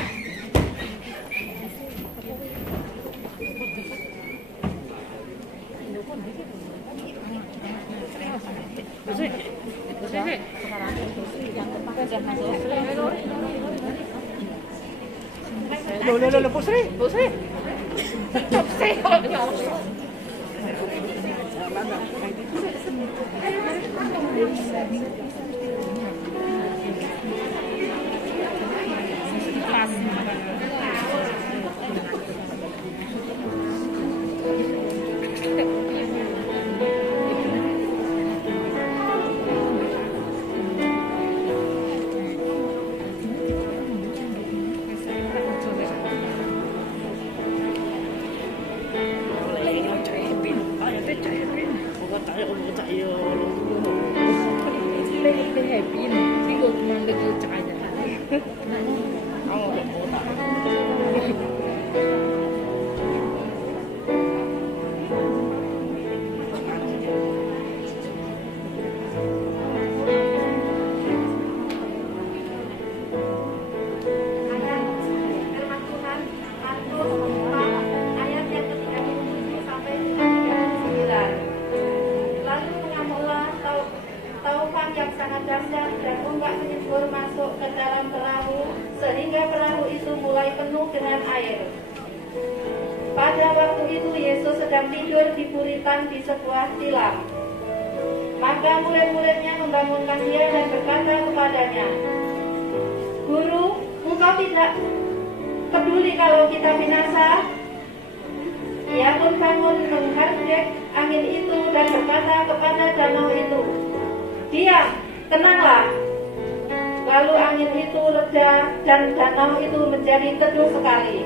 Maka murid-muridnya membangunkan dia dan berkata kepadanya, Guru, engkau tidak peduli kalau kita binasa? Ia pun bangun menghardik angin itu dan berkata kepada danau itu, diam, tenanglah. Lalu angin itu reda dan danau itu menjadi teduh sekali.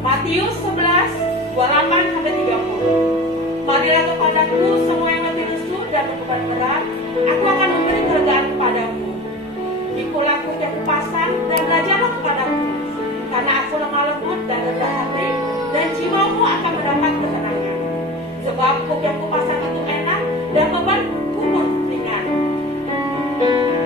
Matius 11, 28-30. Marilah kepadaku semua yang letih lesu dan berbeban berat, aku akan memberi kelegaan kepadamu. Pikulah yang kupasang dan belajarlah kepadaku, karena aku lemah lembut dan rendah hati, dan jiwamu akan mendapat ketenangan. Sebab kuk yang kupasang itu enak dan beban pun ringan. Amin.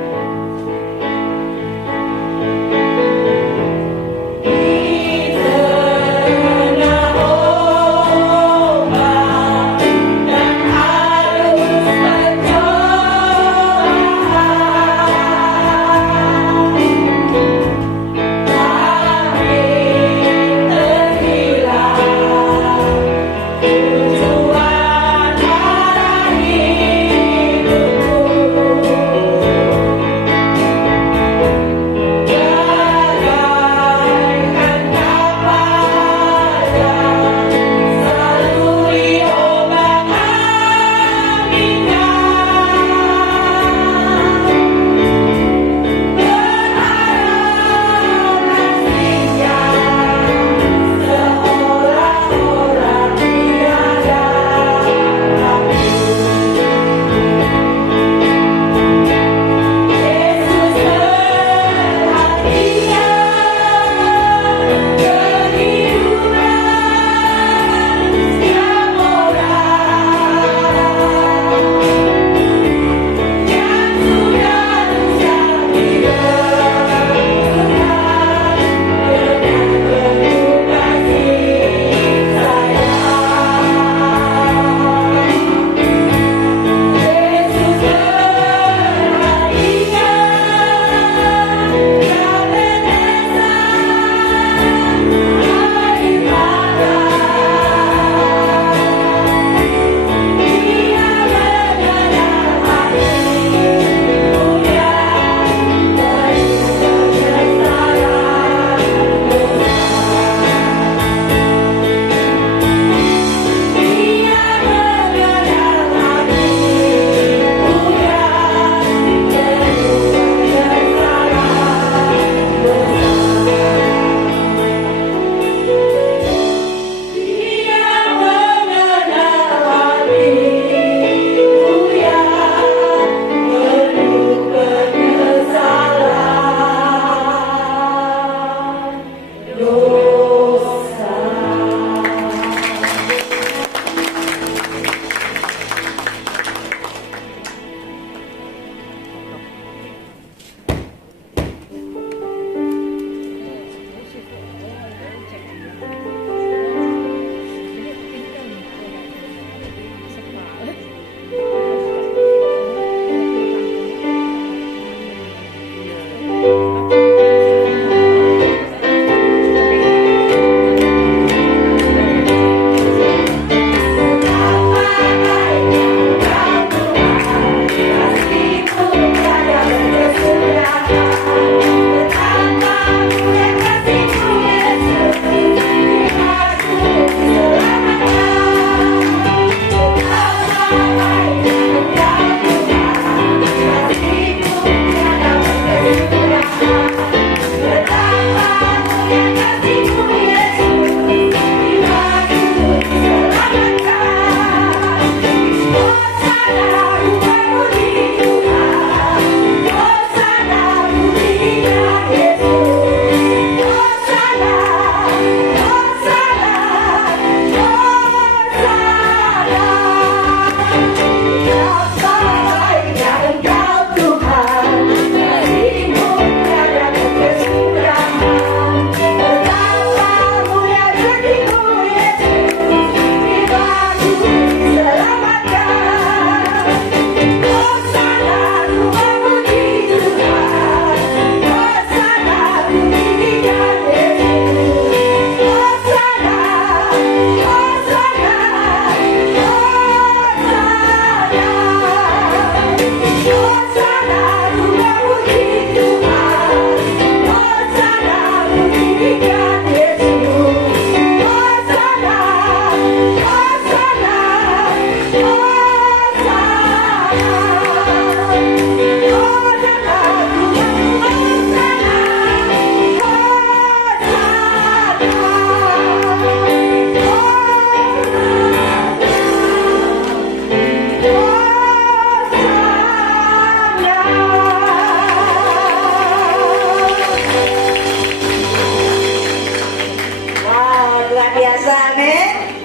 biasa, amin.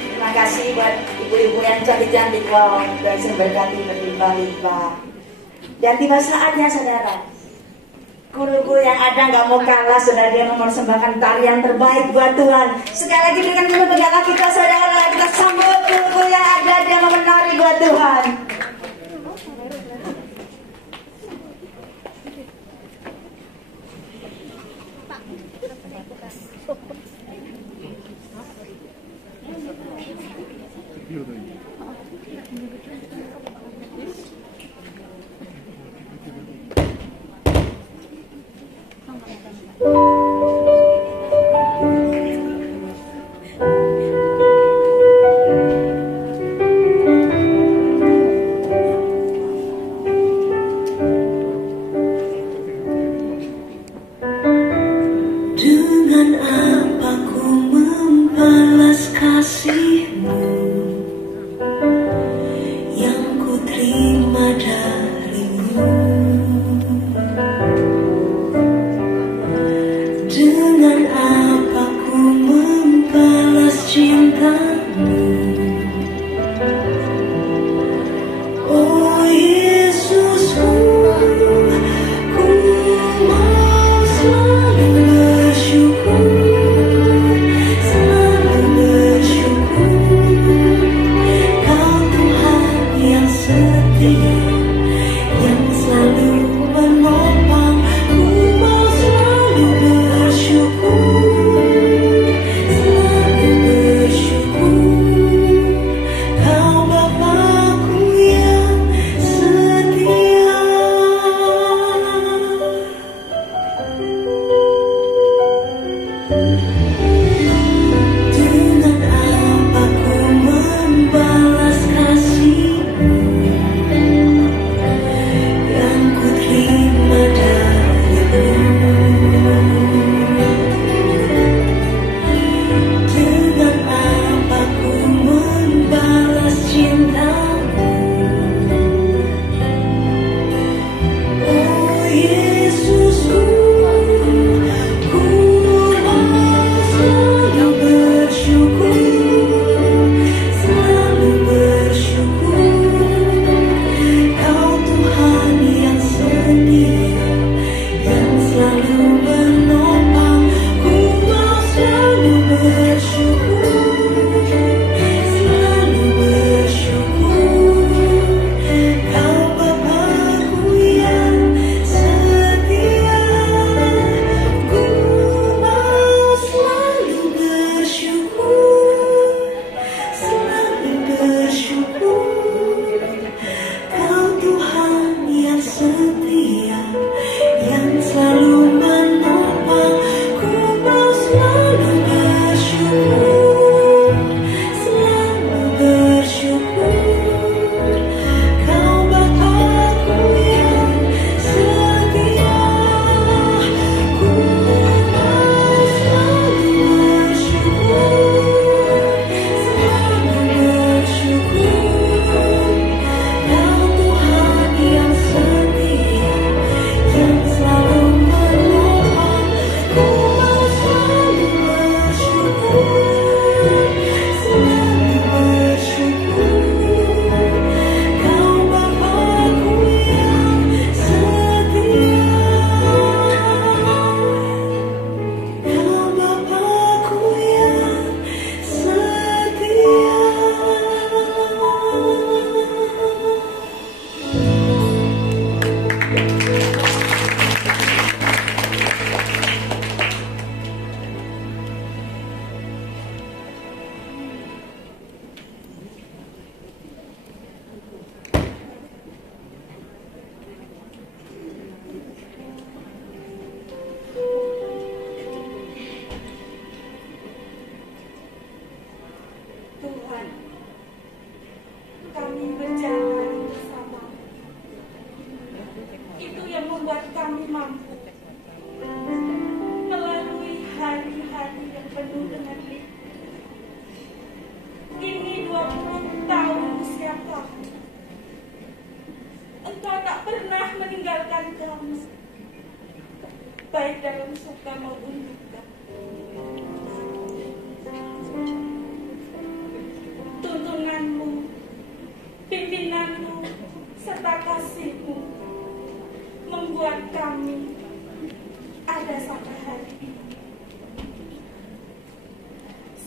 Terima kasih buat ibu-ibu yang cantik-cantik, wow, dan berkati berlimpah-limpah. Dan tiba saatnya saudara, guru-guru yang ada nggak mau kalah, saudara, dia mempersembahkan tarian terbaik buat Tuhan. Sekali lagi berikan dulu bagaimana kita, saudara, kita sambut guru-guru yang ada, dia mau menari buat Tuhan. Bersyukur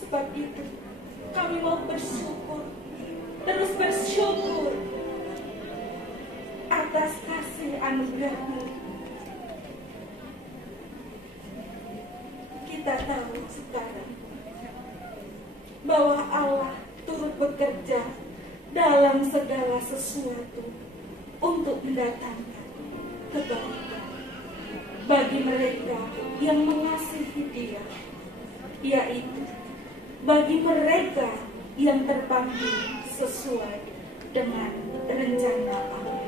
sebab itu kami mau bersyukur, terus bersyukur atas kasih anugerah-Mu. Kita tahu sekarang bahwa Allah turut bekerja dalam segala sesuatu untuk mendatangkan kebaikan bagi mereka yang mengasihi Dia, yaitu bagi mereka yang terpanggil sesuai dengan rencana Allah.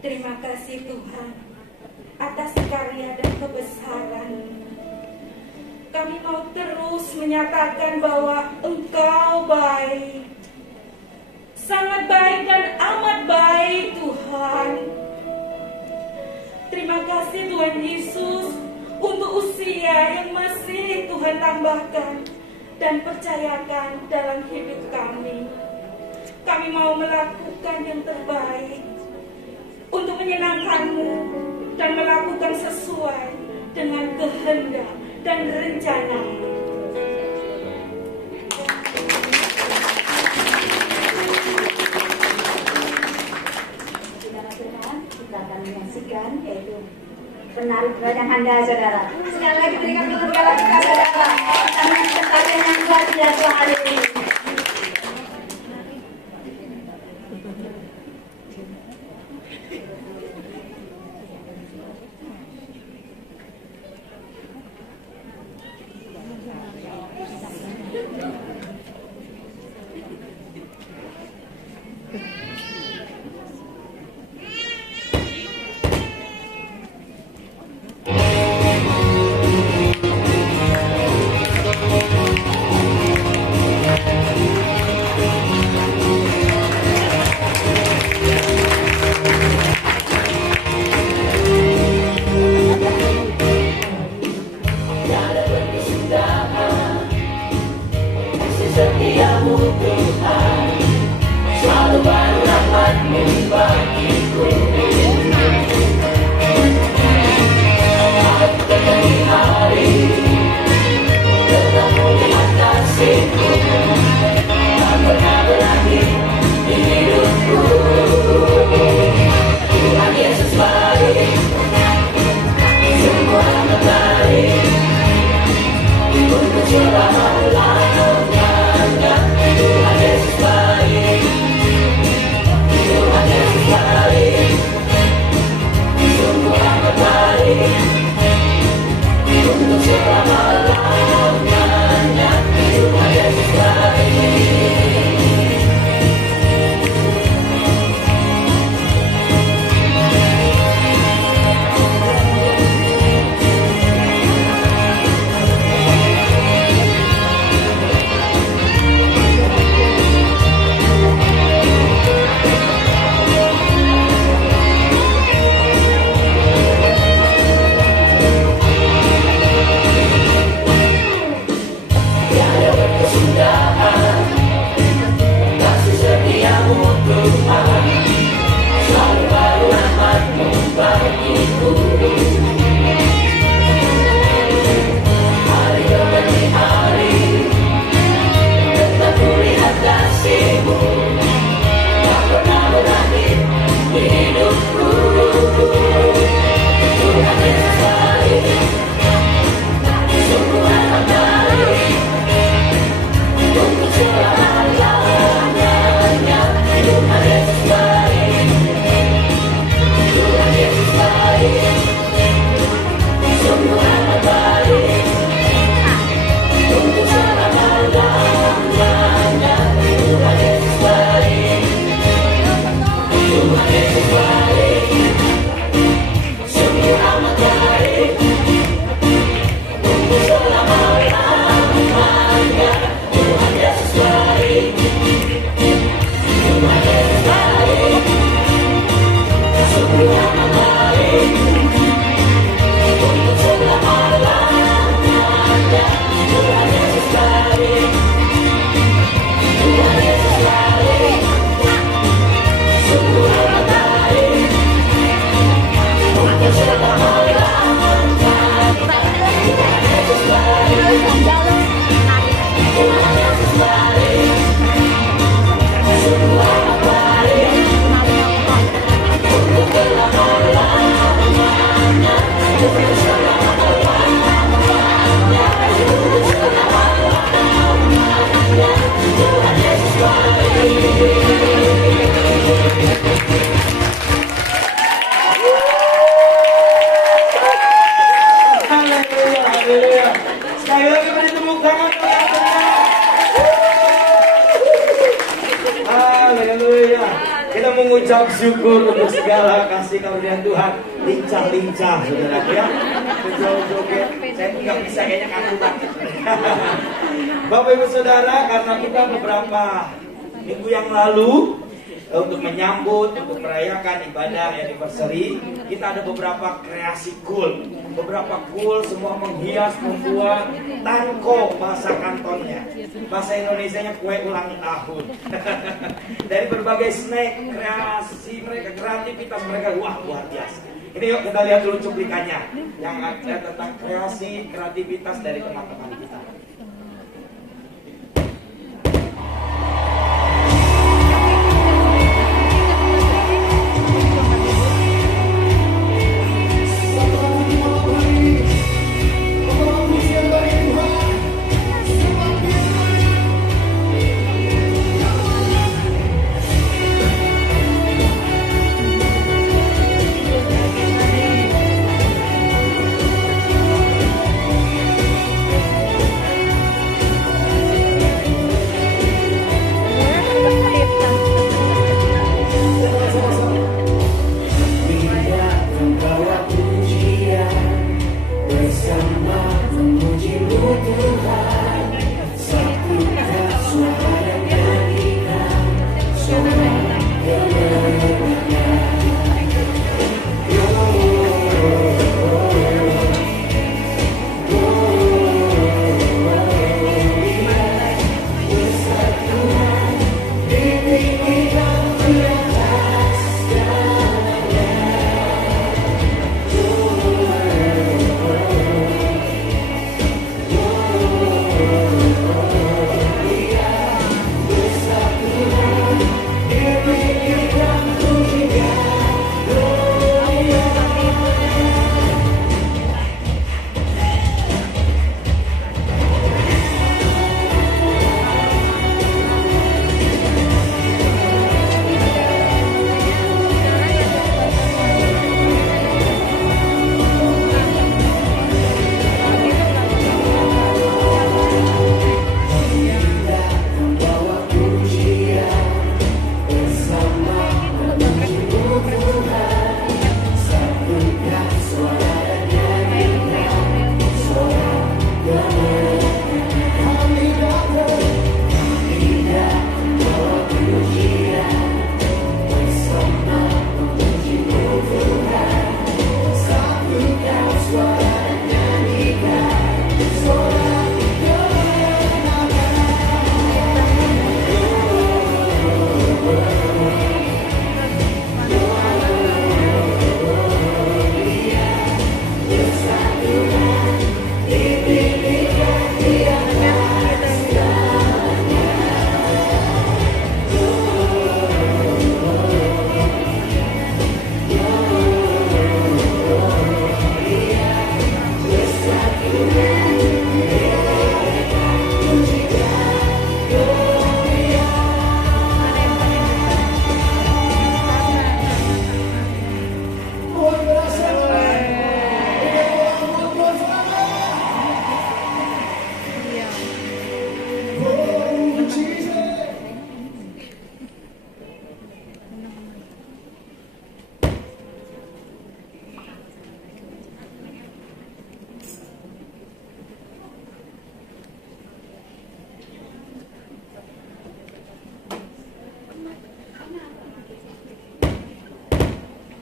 Terima kasih Tuhan atas karya dan kebesaran. Kami mau terus menyatakan bahwa Engkau baik, sangat baik dan amat baik Tuhan. Terima kasih Tuhan Yesus untuk usia yang masih Tuhan tambahkan dan percayakan dalam hidup kami. Kami mau melakukan yang terbaik untuk menyenangkan-Mu dan melakukan sesuai dengan kehendak dan rencana-Mu. Kita akan menyaksikan yaitu penari yang Anda, saudara. Sekali lagi berikan tepuk tangan kita, saudara. Karena tarian yang luar biasa hari ini. Semua kembali Sekali lagi beri tepuk tangan. Haleluya. Kita mengucap syukur untuk segala kasih karunia Tuhan. Lincah-lincah, saudaraku ya. Joget-joget. Saya nggak bisa kayaknya kaku banget. Bapak Ibu Saudara, karena kita beberapa minggu yang lalu untuk menyambut, untuk merayakan ibadah anniversary, kita ada beberapa kreasi cool. Beberapa cool semua menghias, membuat tangko bahasa kantonnya. Bahasa Indonesianya kue ulang tahun. Dari berbagai snack, kreasi mereka, kreativitas mereka, wah luar biasa. Ini yuk kita lihat dulu cuplikannya yang ada tentang kreasi, kreativitas dari teman-teman kita.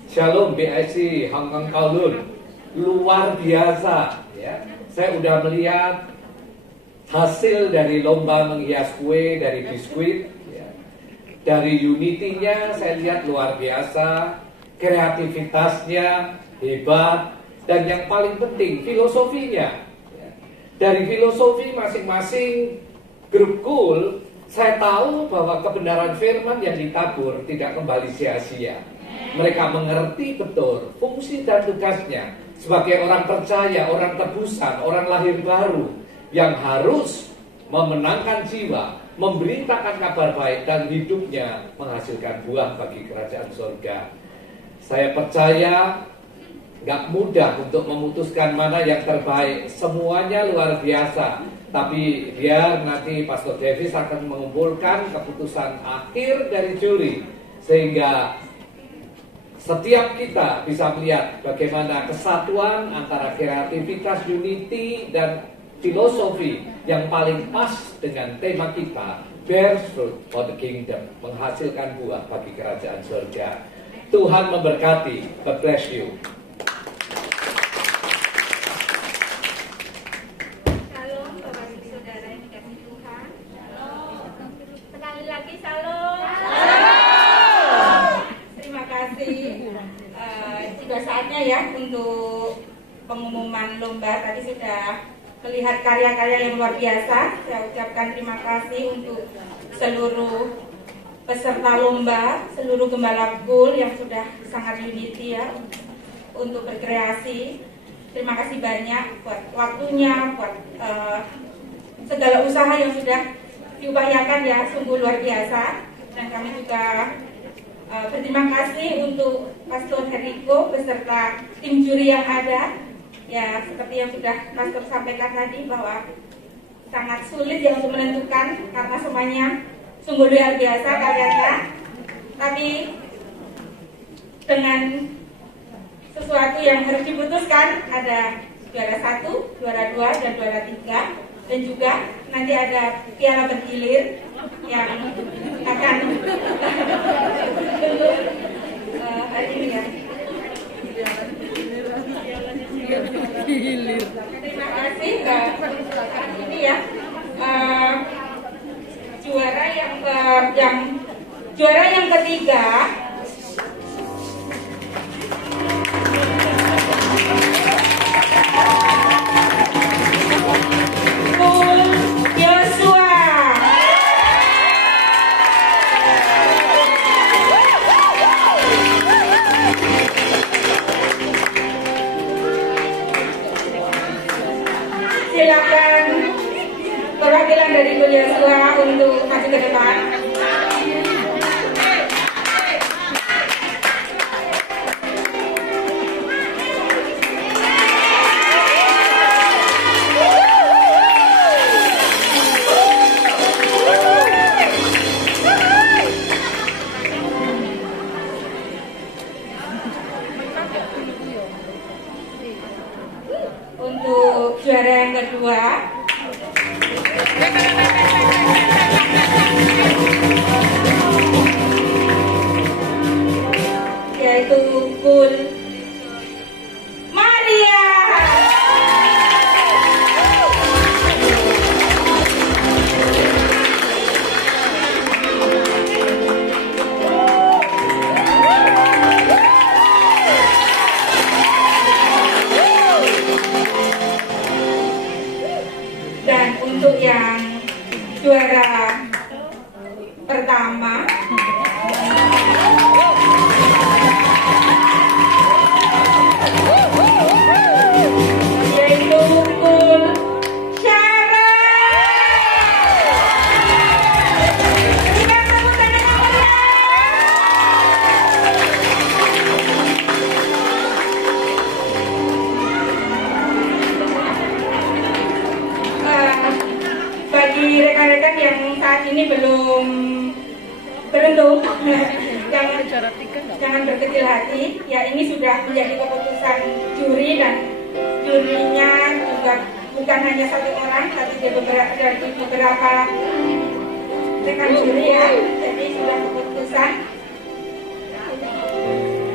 Shalom BIC Hong Kong Kowloon, luar biasa ya. Saya udah melihat hasil dari lomba menghias kue dari biskuit ya. Dari unity-nya saya lihat luar biasa, kreativitasnya hebat, dan yang paling penting filosofinya ya. Dari filosofi masing-masing grup cool, saya tahu bahwa kebenaran firman yang ditabur tidak kembali sia-sia. Mereka mengerti betul fungsi dan tugasnya sebagai orang percaya, orang tebusan, orang lahir baru yang harus memenangkan jiwa, memberitakan kabar baik dan hidupnya menghasilkan buah bagi kerajaan surga. Saya percaya Gak mudah untuk memutuskan mana yang terbaik. Semuanya luar biasa. Tapi biar nanti Pastor Davis akan mengumpulkan keputusan akhir dari juri, sehingga setiap kita bisa melihat bagaimana kesatuan antara kreativitas, unity, dan filosofi yang paling pas dengan tema kita, bears fruit for the kingdom, menghasilkan buah bagi kerajaan surga. Tuhan memberkati. God bless you. Shalom, Bapak Ibu Saudara yang dikasihi Tuhan. Sekali lagi shalom. Terima kasih. Sudah saatnya ya untuk pengumuman lomba. Tadi sudah melihat karya-karya yang luar biasa. Saya ucapkan terima kasih untuk seluruh peserta lomba, seluruh gembala GUL yang sudah sangat unity ya untuk berkreasi. Terima kasih banyak buat waktunya, buat segala usaha yang sudah diupayakan ya, sungguh luar biasa. Dan kami juga berterima kasih untuk Pastor Heriko beserta tim juri yang ada. Ya, seperti yang sudah Pastor sampaikan tadi bahwa sangat sulit ya untuk menentukan karena semuanya sungguh luar biasa karyanya. Tapi dengan sesuatu yang harus diputuskan, ada juara 1, juara 2, dan juara 3, dan juga nanti ada piala bergilir yang akan hari ini ya. Terima kasih ini ya juara yang ketiga GUL Yosua. Silakan perwakilan dari GUL Yosua untuk maju ke depan. Untuk juara yang kedua yaitu GUL Maria. Dan untuk yang juara pertama yaitu GUL Syara. Kita tepuk tangan awalnya. Bagi rekan-rekan yang saat ini belum beruntung, jangan berkecil hati. Ya, ini sudah menjadi keputusan juri, dan jurinya juga bukan hanya satu orang, tapi dari beberapa rekan juri ya. Jadi sudah keputusan.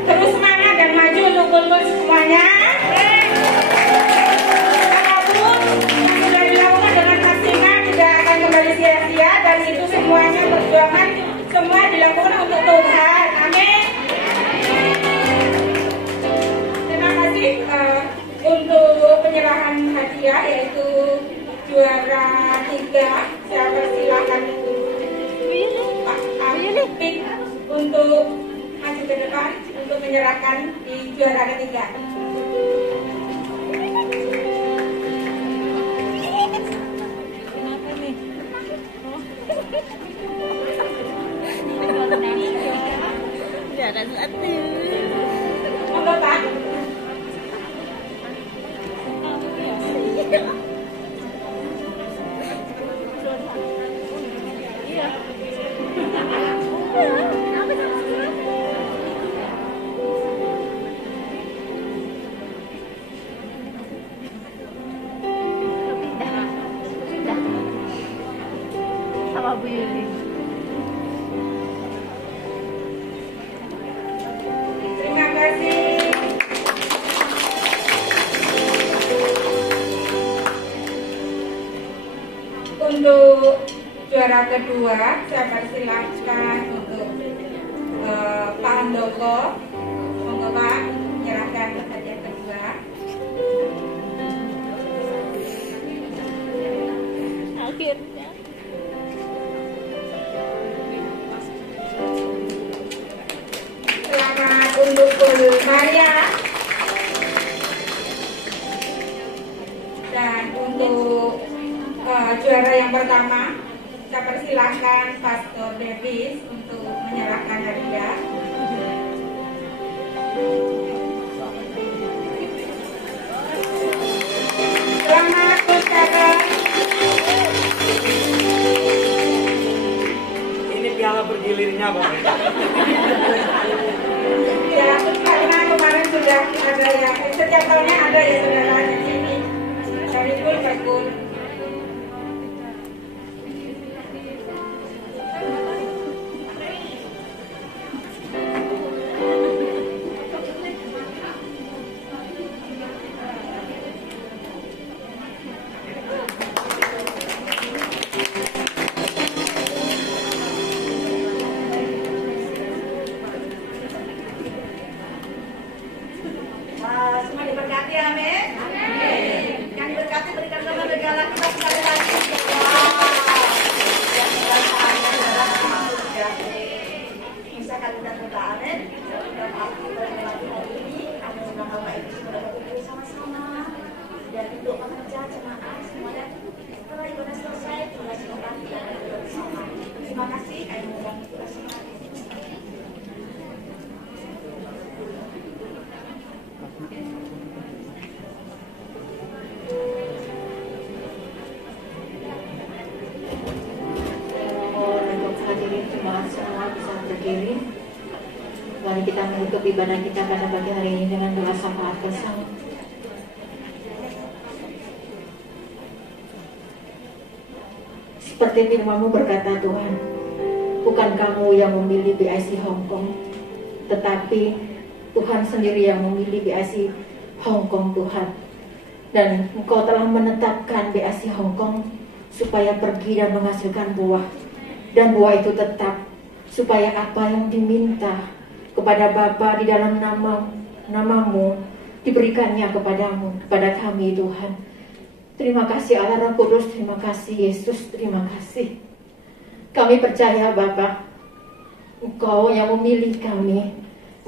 Terus semangat dan maju untuk GUL semuanya. Sia-sia, dan itu semuanya perjuangan semua dilakukan untuk Tuhan. Amin. Terima kasih untuk penyerahan hadiah, yaitu juara 3. Saya persilakan Pak Apik untuk maju ke depan untuk menyerahkan di juara ketiga. Juara 1. Monggo Pak. Bu Yuli. Terima kasih. Untuk juara kedua, saya persilahkan untuk Pak Handoko. Monggo Pak, menyerahkan hadiah kedua. Akhirnya. Selamat untuk Bu Maria. Dan untuk juara yang pertama, saya persilahkan Pastor Davis untuk menyerahkan hadiah. Selamat berjuara. Ini piala bergilirnya Bapak. Ya, karena kemarin sudah ada yang setiap tahunnya ada ya saudara di sini. Dari Kul Bekul. Semua diberkati, amin. Yang diberkati berikan kami regala kita sekali lagi. Yang berkatanya adalah surga. Bisa kami berkata amin. Dan aku berkata hari ini, kami sudah Bapak Ibu sudah berkumpul sama-sama. Dan untuk pekerja jemaah semuanya setelah ibadah selesai, tinggal silakan kita bersama. Terima kasih. Kami mengulangi tugas kita. Hadirin jemaat semua bisa berdiri. Mari kita menutup ibadah kita pada pagi hari ini dengan doa syafaat bersama. Seperti firman-Mu berkata Tuhan, bukan kamu yang memilih BIC Hong Kong, tetapi Tuhan sendiri yang memilih BIC Hong Kong Tuhan. Dan Engkau telah menetapkan BIC Hong Kong supaya pergi dan menghasilkan buah. Dan buah itu tetap, supaya apa yang diminta kepada Bapa di dalam namamu diberikannya kepadamu, kepada kami Tuhan. Terima kasih Allah Roh Kudus, terima kasih Yesus, terima kasih. Kami percaya Bapa, Engkau yang memilih kami,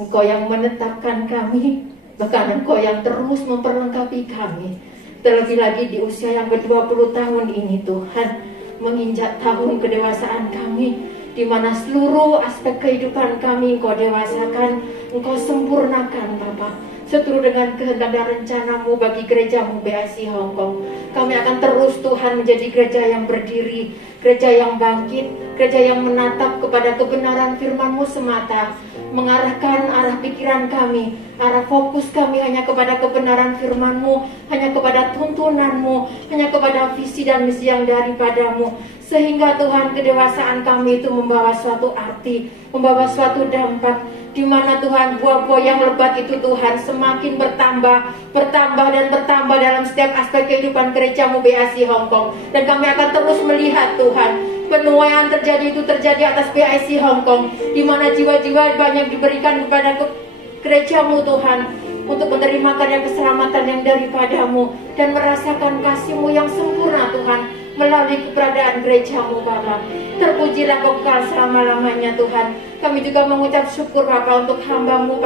Engkau yang menetapkan kami, bahkan Engkau yang terus memperlengkapi kami. Terlebih lagi di usia yang ke-20 tahun ini Tuhan, menginjak tahun kedewasaan kami, di mana seluruh aspek kehidupan kami Engkau dewasakan, Engkau sempurnakan Bapa, seturut dengan kehendak dan rencana-Mu bagi gereja-Mu BIC Hong Kong. Kami akan terus Tuhan menjadi gereja yang berdiri, gereja yang bangkit, gereja yang menatap kepada kebenaran firman-Mu semata, mengarahkan arah pikiran kami, arah fokus kami hanya kepada kebenaran firman-Mu, hanya kepada tuntunan-Mu, hanya kepada visi dan misi yang daripadamu, sehingga Tuhan kedewasaan kami itu membawa suatu arti, membawa suatu dampak, di mana Tuhan buah-buah yang lebat itu Tuhan semakin bertambah dan bertambah dalam setiap aspek kehidupan gereja-Mu BIC Hong Kong. Dan kami akan terus melihat Tuhan, penuaian terjadi itu terjadi atas BIC Hong Kong, di mana jiwa-jiwa banyak diberikan kepada gereja-Mu Tuhan, untuk menerima karya keselamatan yang daripadamu dan merasakan kasih-Mu yang sempurna Tuhan, melalui keberadaan gereja-Mu Bapa. Terpujilah Kau kekal selama-lamanya Tuhan. Kami juga mengucap syukur Bapa untuk hamba-Mu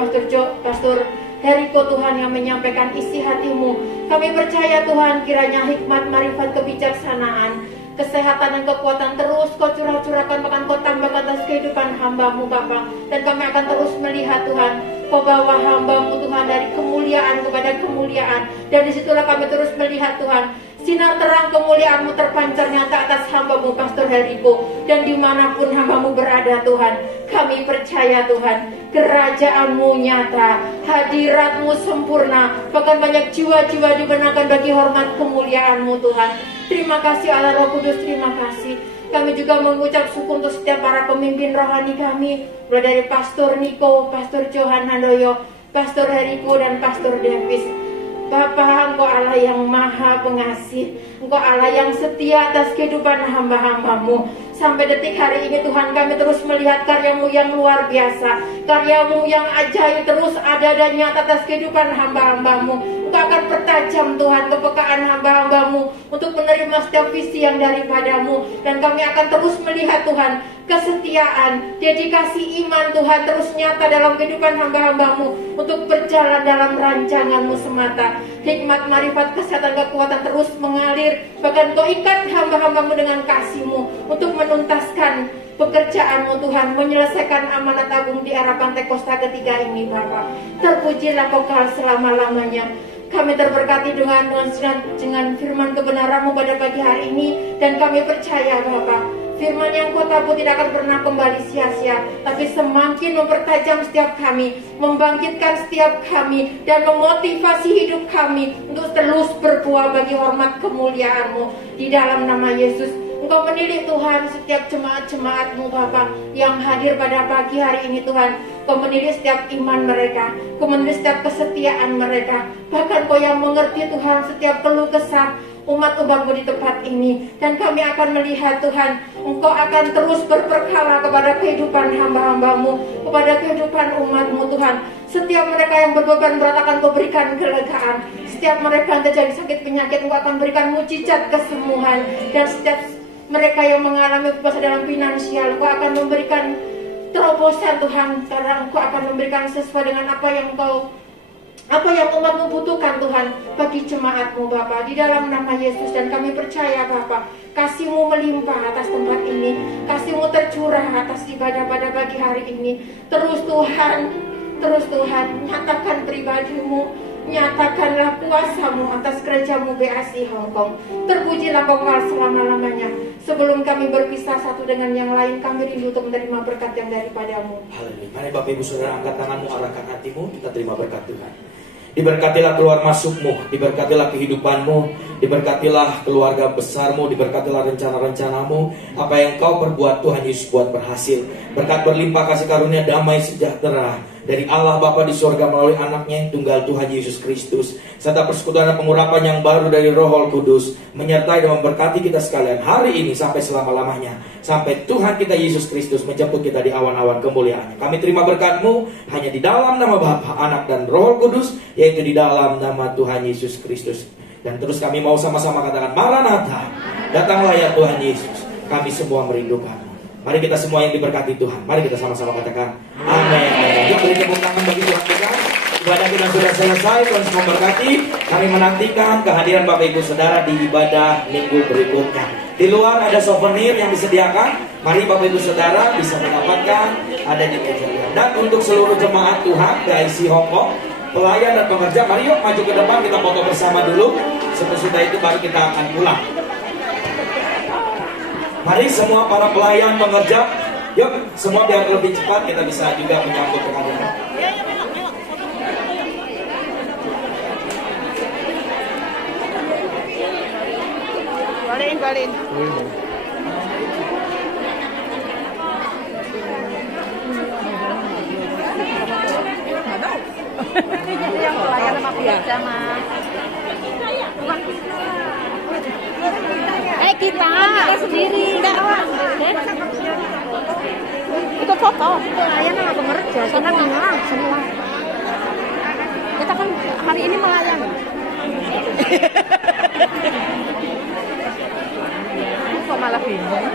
Pastor Heriko Tuhan yang menyampaikan isi hati-Mu. Kami percaya Tuhan, kiranya hikmat, marifat, kebijaksanaan, kesehatan dan kekuatan terus Kau curah-curahkan, bahkan Kau tambahkan atas kehidupan hamba-Mu Bapa. Dan kami akan terus melihat Tuhan, Kau bawa hamba-Mu Tuhan dari kemuliaan kepada kemuliaan. Dan disitulah kami terus melihat Tuhan, sinar terang kemuliaan-Mu terpancar nyata atas hamba-Mu Pastor Heriko, dan dimanapun hamba-Mu berada Tuhan, kami percaya Tuhan, kerajaan-Mu nyata, hadirat-Mu sempurna, bahkan banyak jiwa-jiwa dibenarkan bagi hormat kemuliaan-Mu Tuhan. Terima kasih Allah Roh Kudus, terima kasih. Kami juga mengucap syukur untuk setiap para pemimpin rohani kami, mulai dari Pastor Niko, Pastor Johan Handoyo, Pastor Heriko, dan Pastor Davis. Bapa, Engkau Allah yang maha pengasih, Engkau Allah yang setia atas kehidupan hamba-hamba-Mu. Sampai detik hari ini Tuhan, kami terus melihat karya-Mu yang luar biasa, karya-Mu yang ajaib terus ada dan nyata atas kehidupan hamba-hamba-Mu. Engkau akan pertajam Tuhan kepekaan hamba-hamba-Mu untuk menerima setiap visi yang daripada-Mu. Dan kami akan terus melihat Tuhan, kesetiaan, dedikasi iman Tuhan terus nyata dalam kehidupan hamba-hamba-Mu untuk berjalan dalam rancangan-Mu semata. Hikmat, marifat, kesehatan, kekuatan terus mengalir. Bahkan Kau ikat hamba-hamba-Mu dengan kasih-Mu untuk menuntaskan pekerjaan-Mu Tuhan, menyelesaikan amanat agung di era Pantekosta ketiga ini Bapa. Terpujilah Kau selama-lamanya. Kami terberkati dengan firman kebenaran-Mu pada pagi hari ini, dan kami percaya Bapa, firman yang Kau tabur tidak akan pernah kembali sia-sia, tapi semakin mempertajam setiap kami, membangkitkan setiap kami, dan memotivasi hidup kami untuk terus berbuah bagi hormat kemuliaan-Mu. Di dalam nama Yesus, Engkau menilik Tuhan setiap jemaat-jemaat-Mu Bapa yang hadir pada pagi hari ini Tuhan. Kau menilik setiap iman mereka, Kau menilik setiap kesetiaan mereka. Bahkan Kau yang mengerti Tuhan setiap keluh kesah umat-umat-Mu di tempat ini. Dan kami akan melihat Tuhan, Engkau akan terus berperkara kepada kehidupan hamba-hamba-Mu, kepada kehidupan umat-Mu Tuhan. Setiap mereka yang berbeban berat akan Kau berikan kelegaan. Setiap mereka yang terjadi sakit penyakit, Engkau akan berikan mujizat kesembuhan. Dan setiap mereka yang mengalami masalah dalam finansial, Engkau akan memberikan terobosan Tuhan, karena Engkau akan memberikan sesuai dengan apa yang umat-Mu butuhkan Tuhan bagi jemaat-Mu Bapa, di dalam nama Yesus. Dan kami percaya Bapa, kasih-Mu melimpah atas tempat ini, kasih-Mu tercurah atas ibadah pada pagi hari ini. Terus Tuhan nyatakan pribadi-Mu, nyatakanlah kuasa-Mu atas gereja-Mu BAC Hong Kong. Terpujilah Kau selama-lamanya. Sebelum kami berpisah satu dengan yang lain, kami rindu untuk menerima berkat yang daripada-Mu. Haleluya. Mari Bapak Ibu Saudara angkat tanganmu, arahkan hatimu, kita terima berkat Tuhan. Diberkatilah keluar masukmu, diberkatilah kehidupanmu, diberkatilah keluarga besarmu, diberkatilah rencana-rencanamu. Apa yang Kau perbuat Tuhan Yesus buat berhasil. Berkat berlimpah kasih karunia damai sejahtera dari Allah Bapa di surga melalui anaknya yang tunggal Tuhan Yesus Kristus, serta persekutuan dan pengurapan yang baru dari Roh Kudus menyertai dan memberkati kita sekalian hari ini sampai selama-lamanya, sampai Tuhan kita Yesus Kristus menjemput kita di awan-awan kemuliaan-Nya. Kami terima berkat-Mu hanya di dalam nama Bapa, Anak dan Roh Kudus, yaitu di dalam nama Tuhan Yesus Kristus. Dan terus kami mau sama-sama katakan, Maranatha, datanglah ya Tuhan Yesus. Kami semua merindukan. Mari kita semua yang diberkati Tuhan, mari kita sama-sama katakan amin. Yuk beri tepuk tangan bagi Tuhan kita. Ibadah kita sudah selesai, Tuhan semua berkati. Kami menantikan kehadiran Bapak Ibu Saudara di ibadah minggu berikutnya. Di luar ada souvenir yang disediakan. Mari Bapak Ibu Saudara bisa mendapatkan, ada di meja. Dan untuk seluruh jemaat Tuhan BAC Hong Kong, pelayan dan pengerja, mari yuk maju ke depan, kita foto bersama dulu. Setelah itu baru kita akan pulang. Mari semua para pelayan pengerja, yuk semua biar lebih cepat kita bisa juga menyambut kehadiran. Balikin. Yang pelayan sama pengerja Mas. Kita sendiri. Itu foto. Pelayan sama pengerja, karena bilang semua. Kita kan hari ini melayani. Kok malah bingung?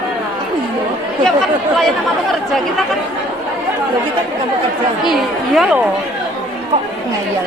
Iya. Ya kan pelayan sama pengerja, kita kan. Kita bukan pekerja. Iya loh. Kok ngayal?